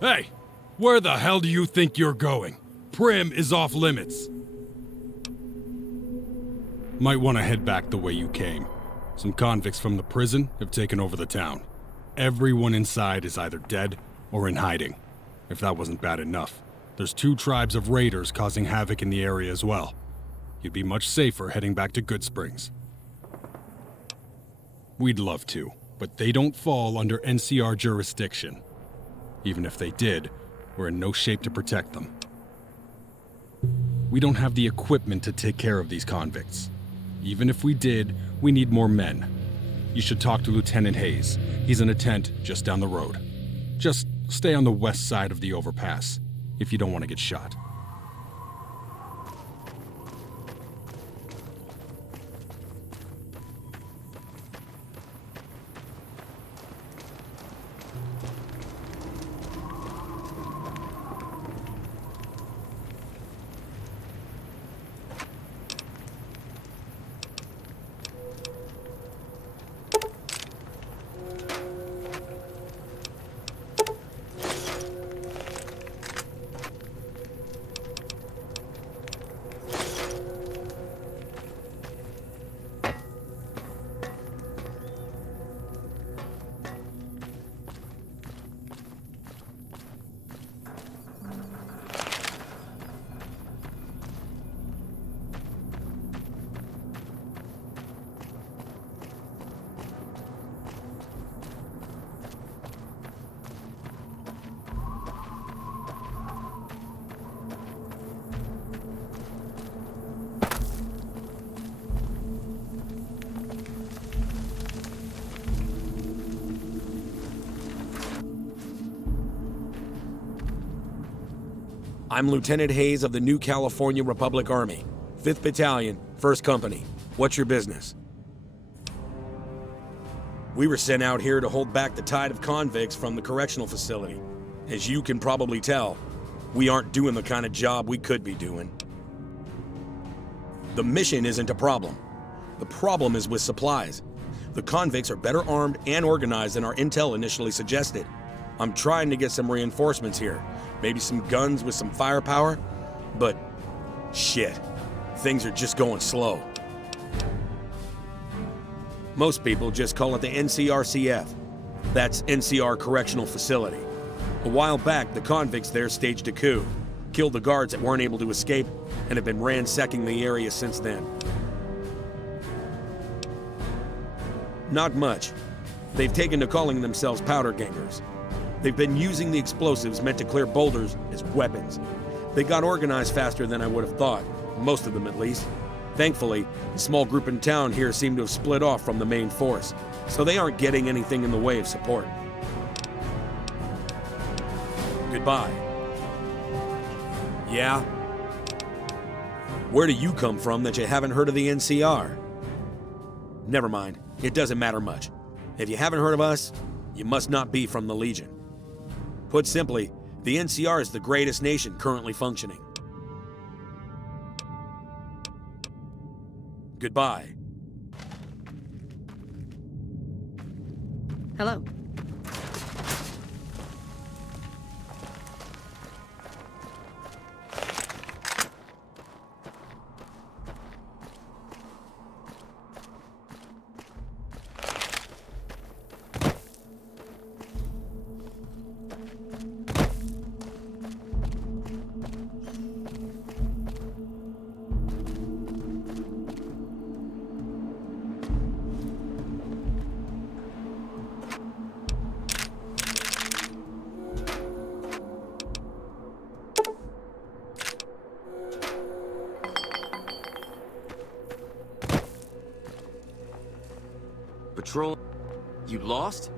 Hey, where the hell do you think you're going? Prim is off limits. Might want to head back the way you came. Some convicts from the prison have taken over the town. Everyone inside is either dead or in hiding. If that wasn't bad enough, there's 2 tribes of raiders causing havoc in the area as well. You'd be much safer heading back to Good Springs. We'd love to, but they don't fall under NCR jurisdiction. Even if they did, we're in no shape to protect them. We don't have the equipment to take care of these convicts. Even if we did, we need more men. You should talk to Lieutenant Hayes. He's in a tent just down the road. Just stay on the west side of the overpass, if you don't want to get shot. I'm Lieutenant Hayes of the New California Republic Army, 5th Battalion, 1st Company. What's your business? We were sent out here to hold back the tide of convicts from the correctional facility. As you can probably tell, we aren't doing the kind of job we could be doing. The mission isn't a problem. The problem is with supplies. The convicts are better armed and organized than our intel initially suggested. I'm trying to get some reinforcements here. Maybe some guns with some firepower, but shit, things are just going slow. Most people just call it the NCRCF. That's NCR Correctional Facility. A while back, the convicts there staged a coup, killed the guards that weren't able to escape, and have been ransacking the area since then. Not much. They've taken to calling themselves powder gangers. They've been using the explosives meant to clear boulders as weapons. They got organized faster than I would have thought, most of them at least. Thankfully, the small group in town here seem to have split off from the main force, so they aren't getting anything in the way of support. Goodbye. Yeah? Where do you come from that you haven't heard of the NCR? Never mind, it doesn't matter much. If you haven't heard of us, you must not be from the Legion. Put simply, the NCR is the greatest nation currently functioning. Goodbye. Hello. Patrol, you lost?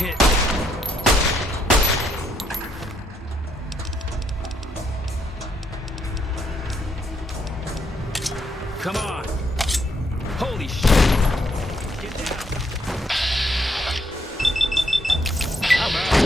hit. Come on. Holy shit. Get down. I'm out.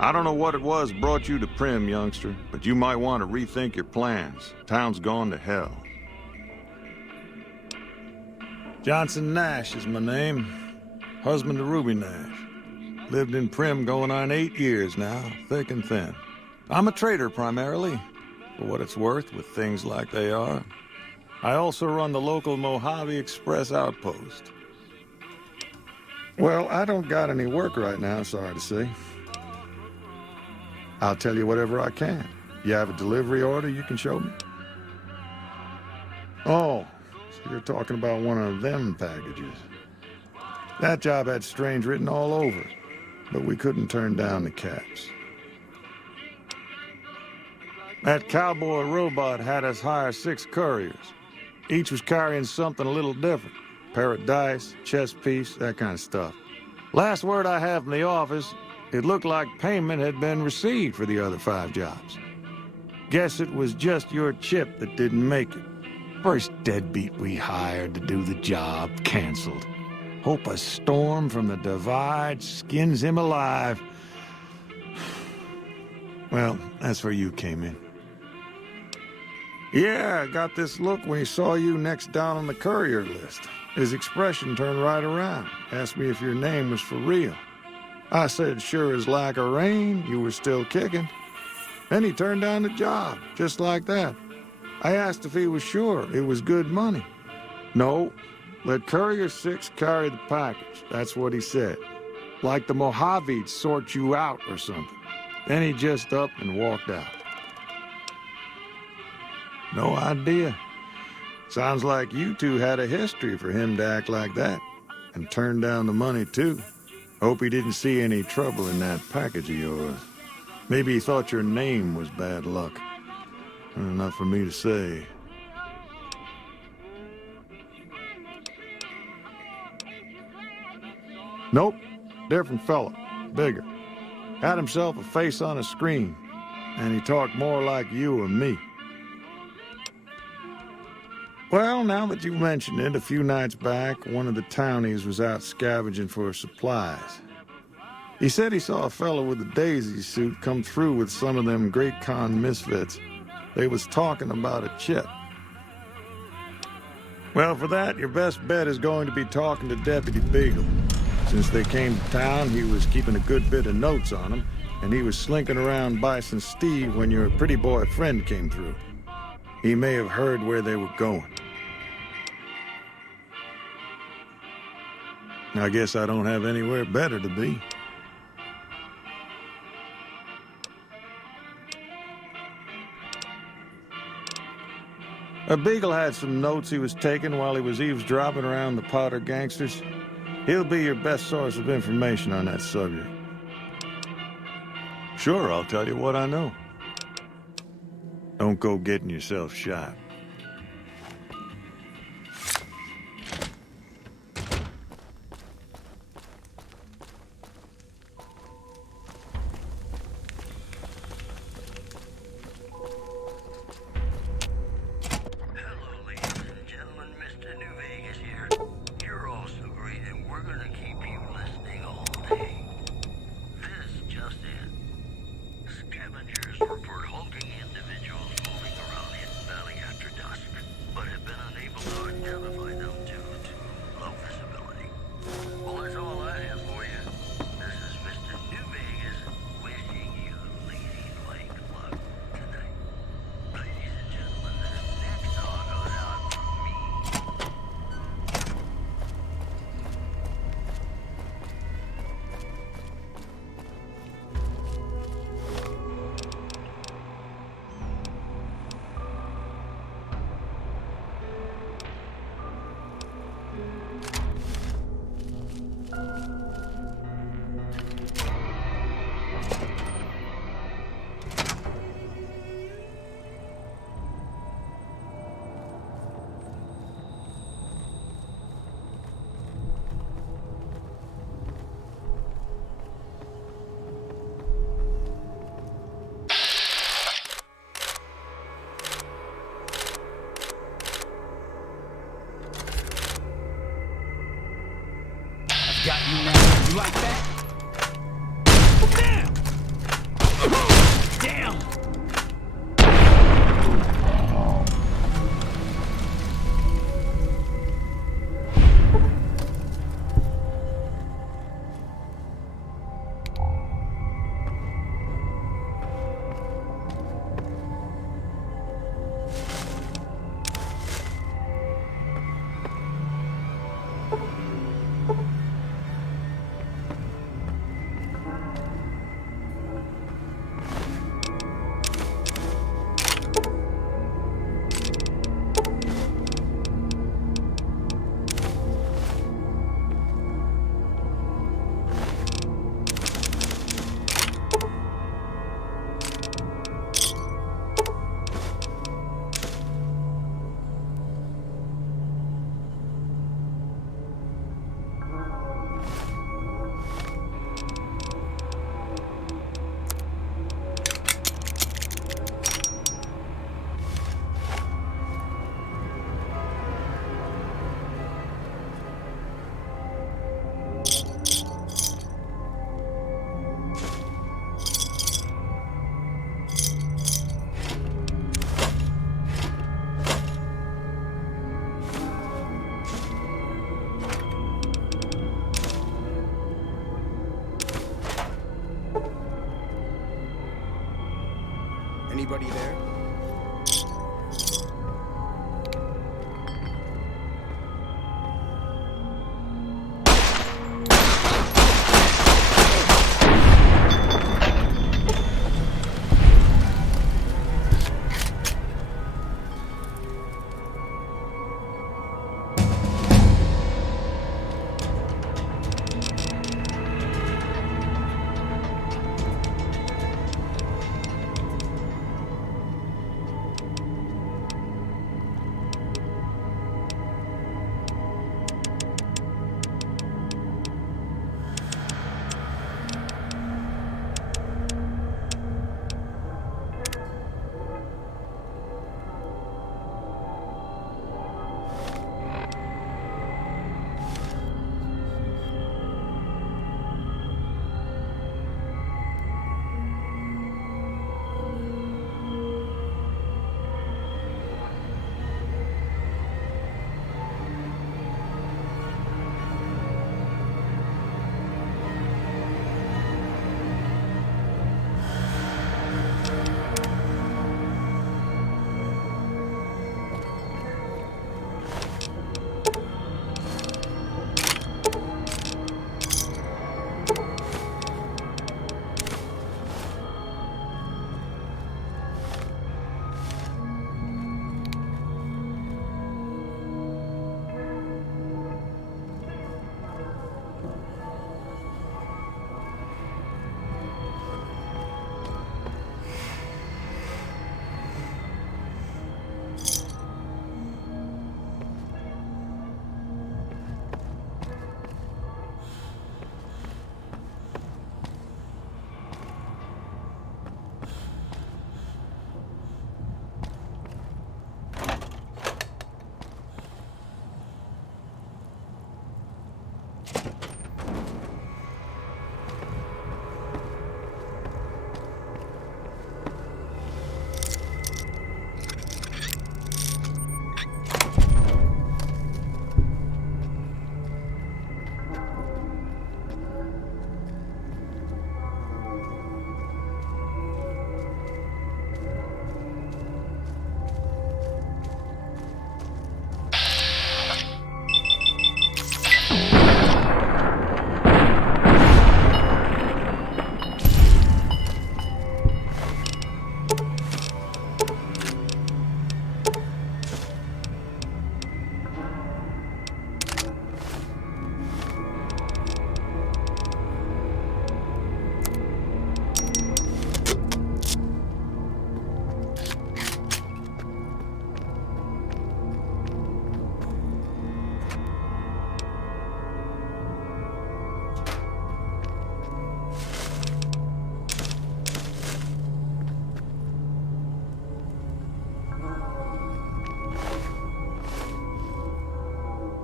I don't know what it was brought you to Prim, youngster, but you might want to rethink your plans. Town's gone to hell. Johnson Nash is my name. Husband to Ruby Nash. Lived in Prim going on 8 years now, thick and thin. I'm a trader primarily, for what it's worth with things like they are. I also run the local Mojave Express outpost. Well, I don't got any work right now, sorry to say. I'll tell you whatever I can. You have a delivery order you can show me? Oh, so you're talking about one of them packages. That job had strange written all over it, but we couldn't turn down the caps. That cowboy robot had us hire 6 couriers. Each was carrying something a little different. Pair of dice, chess piece, that kind of stuff. Last word I have from the office, it looked like payment had been received for the other 5 jobs. Guess it was just your chip that didn't make it. First deadbeat we hired to do the job canceled. Hope a storm from the divide skins him alive. Well, that's where you came in. Yeah, I got this look when he saw you next down on the courier list. His expression turned right around. Asked me if your name was for real. I said, sure as lack of rain, you were still kicking. Then he turned down the job, just like that. I asked if he was sure it was good money. No, let Courier 6 carry the package. That's what he said. Like the Mojave'd sort you out or something. Then he just up and walked out. No idea. Sounds like you two had a history for him to act like that. And turn down the money, too. Hope he didn't see any trouble in that package of yours. Maybe he thought your name was bad luck. Not for me to say. Nope. Different fella. Bigger. Had himself a face on a screen. And he talked more like you or me. Well, now that you mention it, a few nights back, one of the townies was out scavenging for supplies. He said he saw a fellow with a daisy suit come through with some of them Great Con misfits. They was talking about a chip. Well, for that, your best bet is going to be talking to Deputy Beagle. Since they came to town, he was keeping a good bit of notes on them, and he was slinking around Bison Steve when your pretty boy friend came through. He may have heard where they were going. I guess I don't have anywhere better to be. Beagle had some notes he was taking while he was eavesdropping around the Powder gangsters. He'll be your best source of information on that subject. Sure, I'll tell you what I know. Don't go getting yourself shot. Anybody there?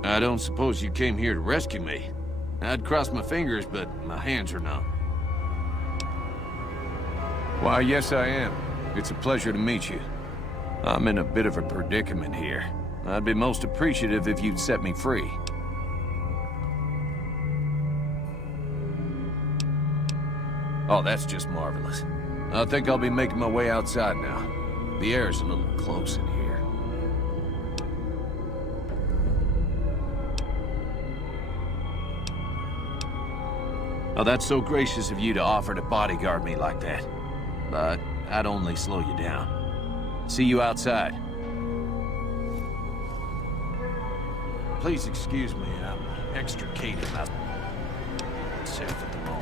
I don't suppose you came here to rescue me. I'd cross my fingers, but my hands are numb. Why, yes I am. It's a pleasure to meet you. I'm in a bit of a predicament here. I'd be most appreciative if you'd set me free. Oh, that's just marvelous. I think I'll be making my way outside now. The air's a little close in here. Oh, that's so gracious of you to offer to bodyguard me like that. But I'd only slow you down. See you outside. Please excuse me, I'm extricating myself at the moment.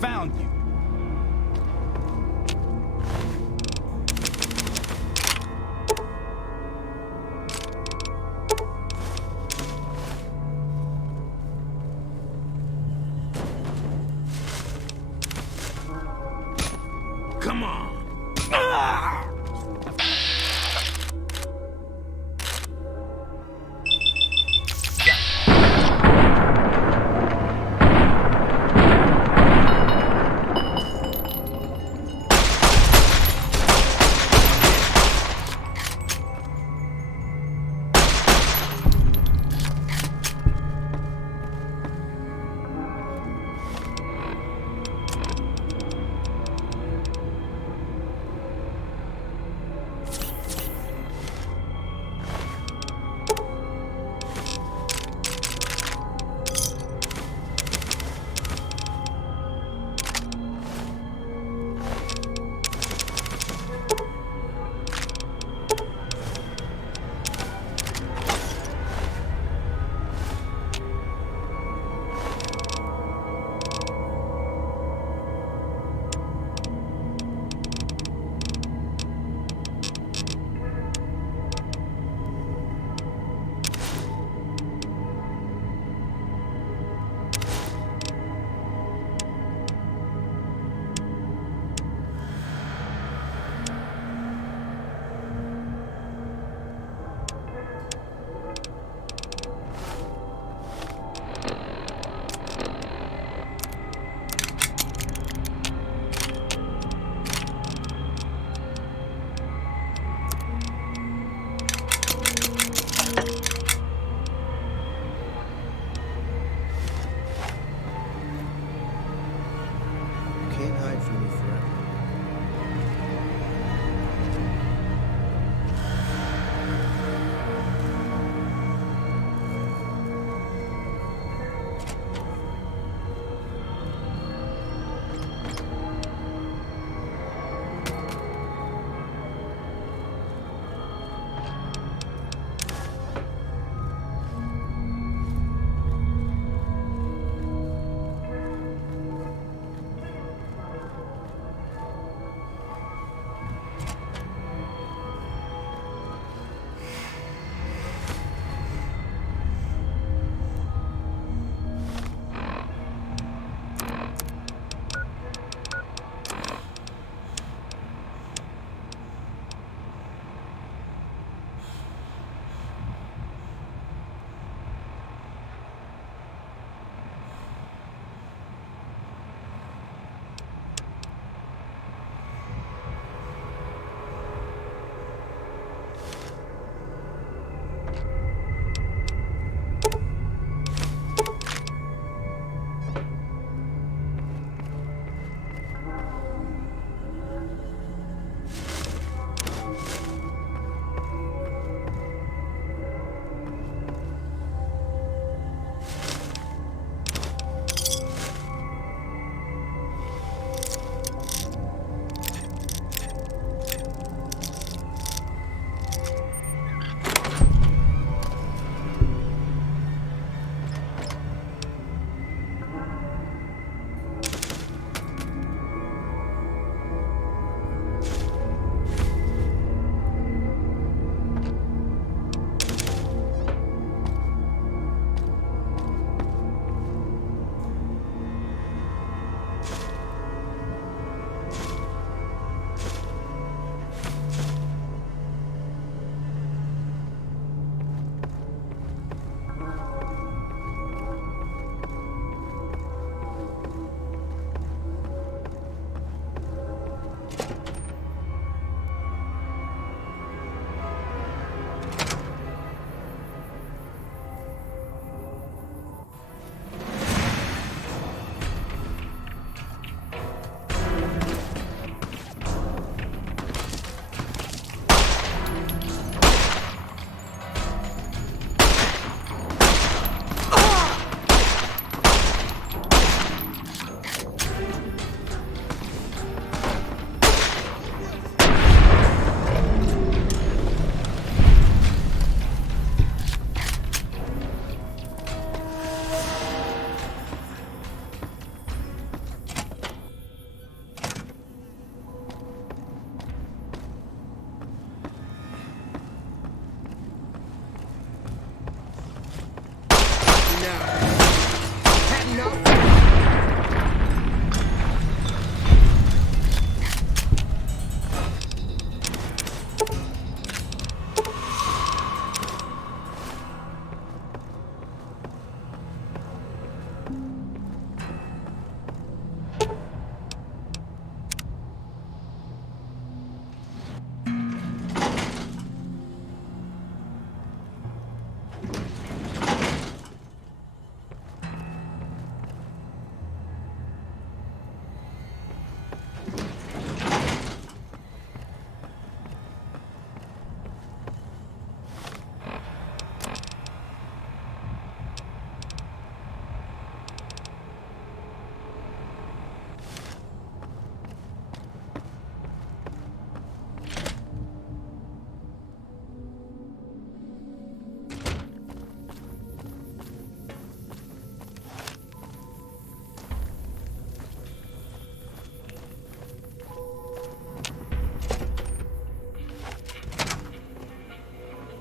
found you. Come on.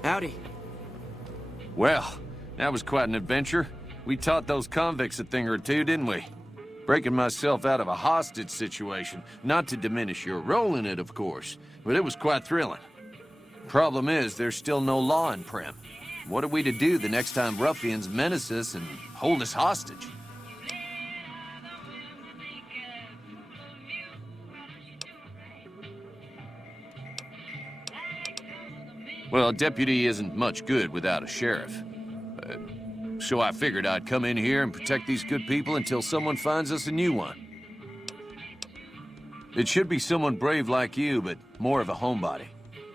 Howdy. Well, that was quite an adventure. We taught those convicts a thing or two, didn't we? Breaking myself out of a hostage situation. Not to diminish your role in it, of course, but it was quite thrilling. Problem is, there's still no law in Primm. What are we to do the next time ruffians menace us and hold us hostage? Well, a deputy isn't much good without a sheriff. So I figured I'd come in here and protect these good people until someone finds us a new one. It should be someone brave like you, but more of a homebody.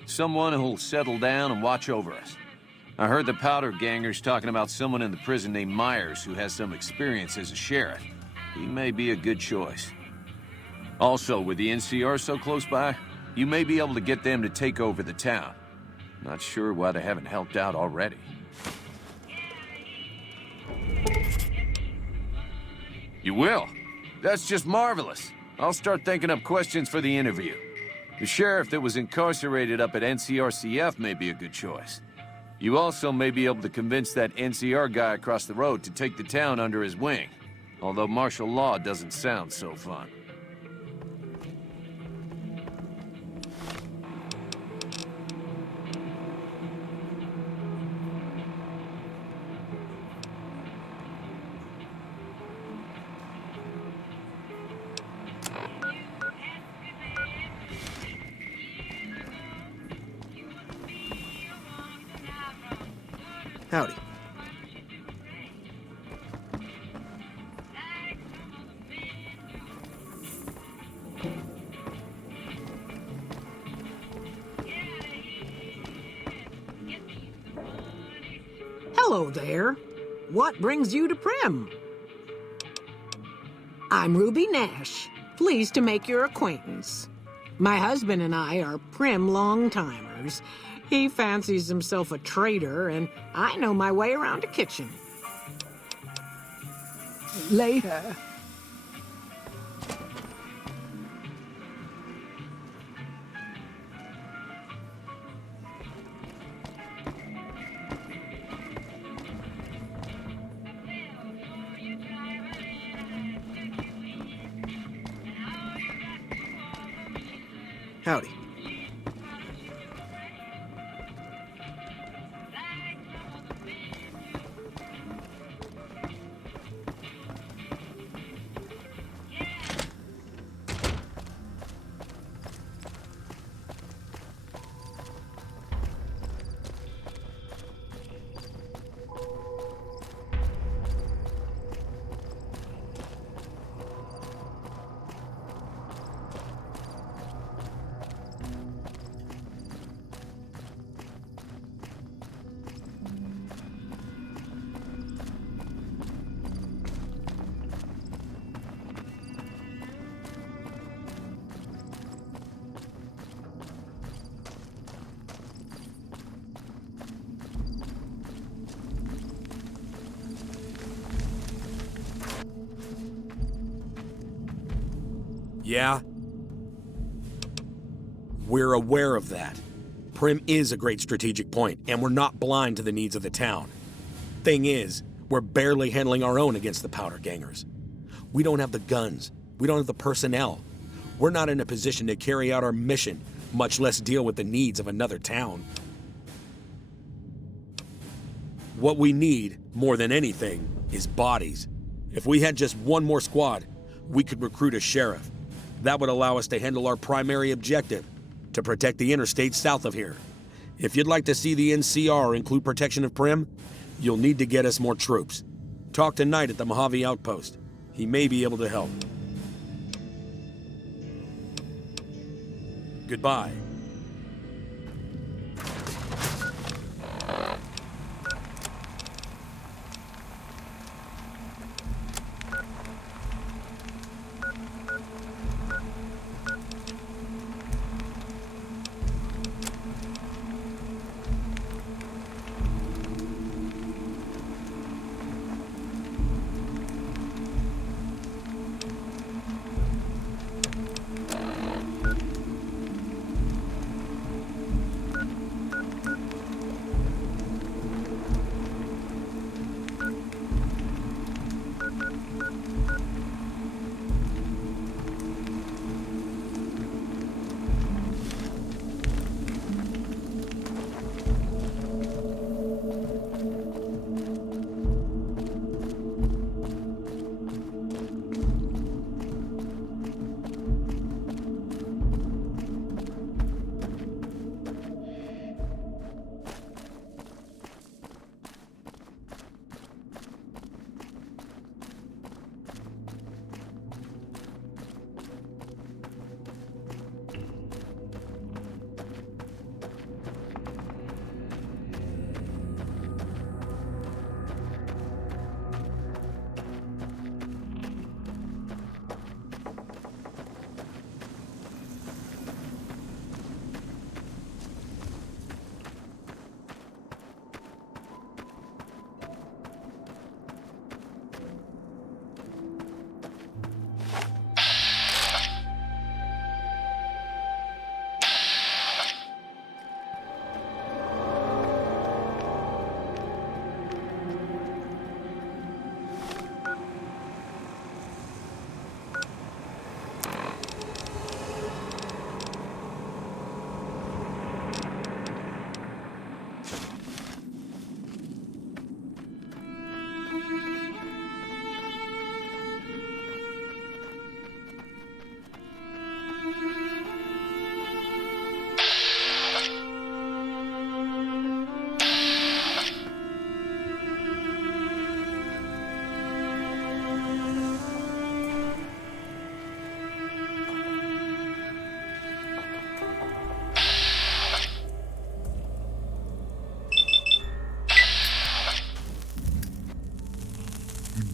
Someone who'll settle down and watch over us. I heard the powder gangers talking about someone in the prison named Myers who has some experience as a sheriff. He may be a good choice. Also, with the NCR so close by, you may be able to get them to take over the town. Not sure why they haven't helped out already. You will? That's just marvelous. I'll start thinking up questions for the interview. The sheriff that was incarcerated up at NCRCF may be a good choice. You also may be able to convince that NCR guy across the road to take the town under his wing. Although martial law doesn't sound so fun. Howdy. Hello there. What brings you to Primm? I'm Ruby Nash. Pleased to make your acquaintance. My husband and I are Primm long-timers. He fancies himself a trader, and I know my way around a kitchen. Later. Howdy. Yeah? We're aware of that. Primm is a great strategic point, and we're not blind to the needs of the town. Thing is, we're barely handling our own against the powder gangers. We don't have the guns. We don't have the personnel. We're not in a position to carry out our mission, much less deal with the needs of another town. What we need, more than anything, is bodies. If we had just one more squad, we could recruit a sheriff. That would allow us to handle our primary objective, to protect the interstate south of here. If you'd like to see the NCR include protection of Primm, you'll need to get us more troops. Talk to Knight at the Mojave outpost. He may be able to help. Goodbye.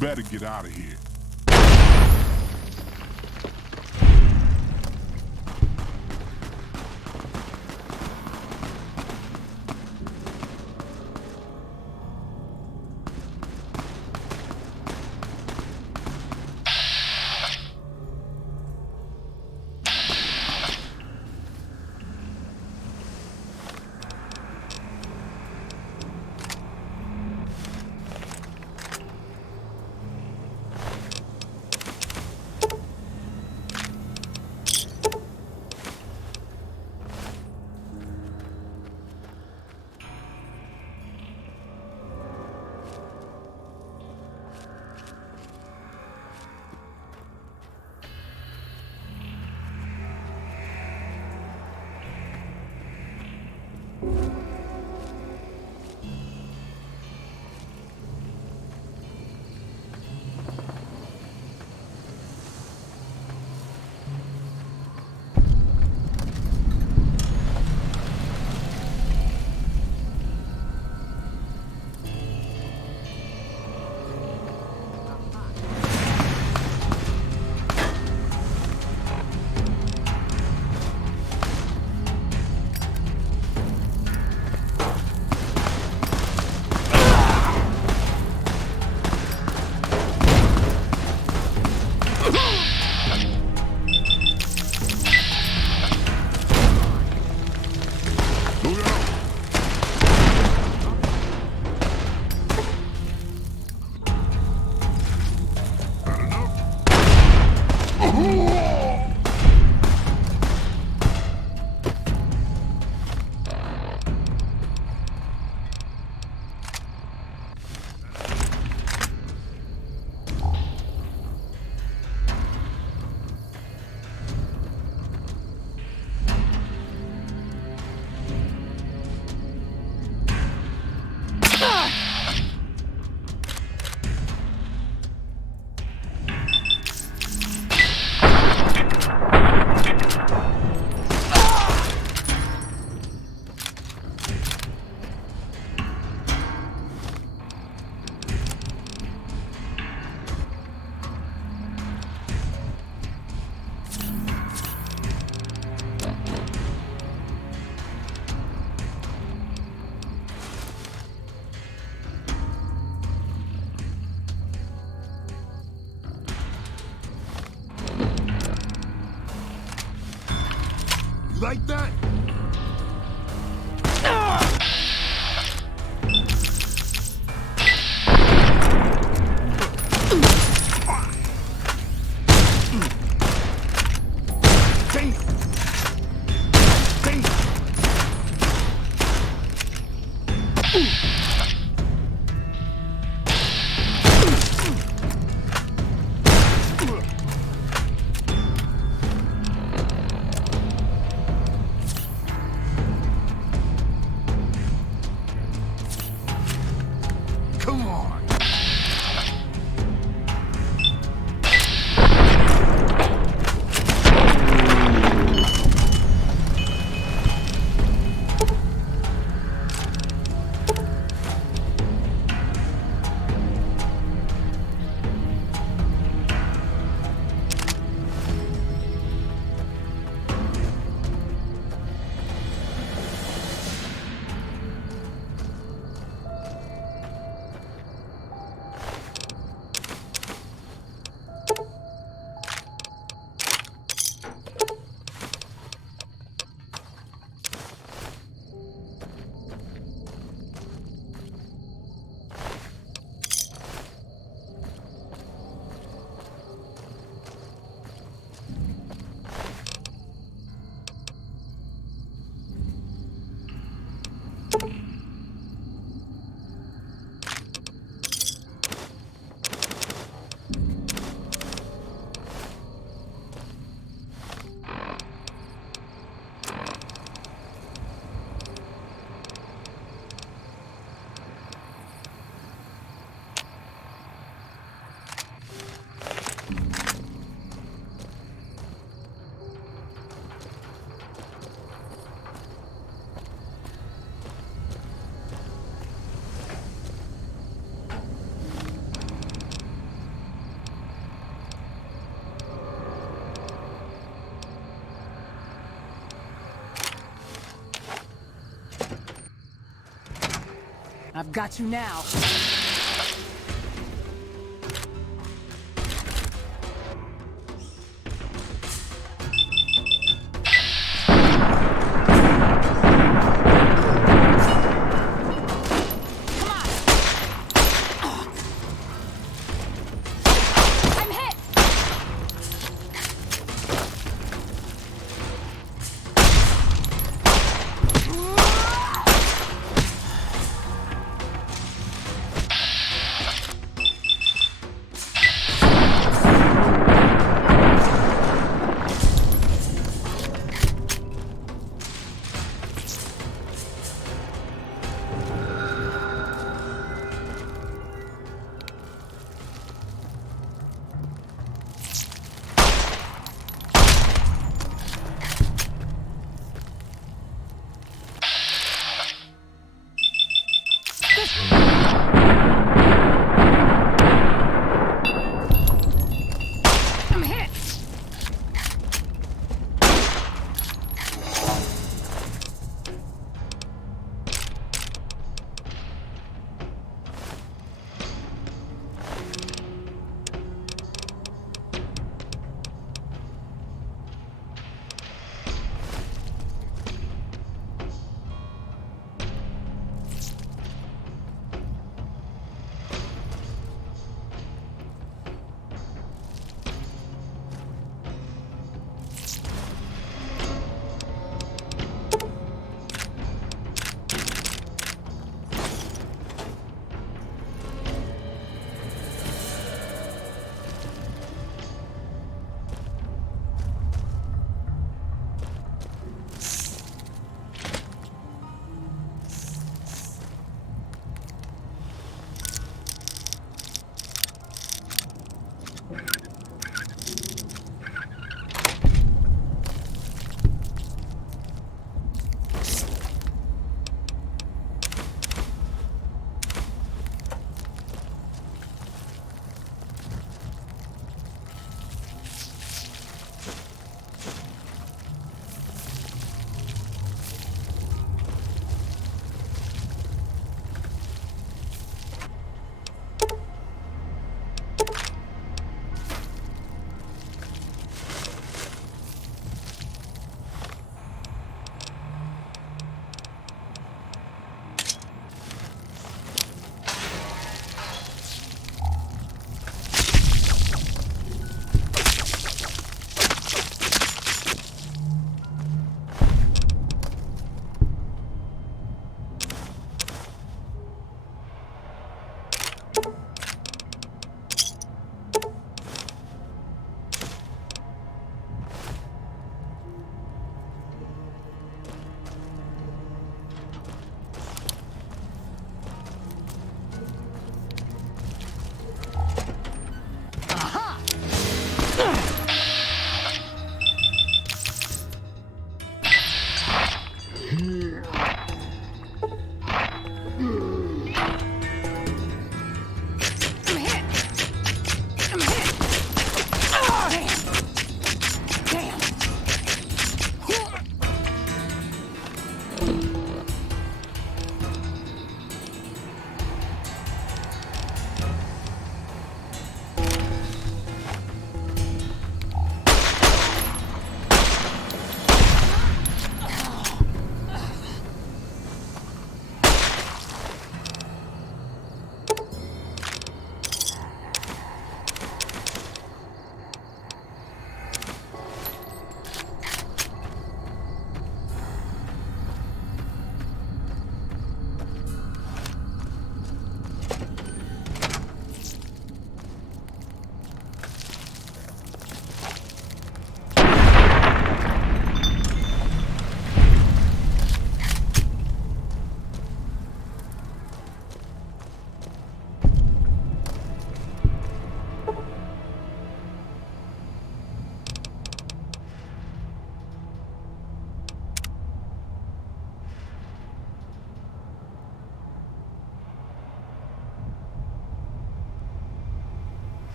better get out of here. Like that? I've got you now.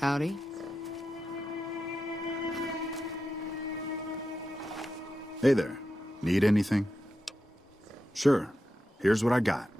Howdy. Hey there. Need anything? Sure. Here's what I got.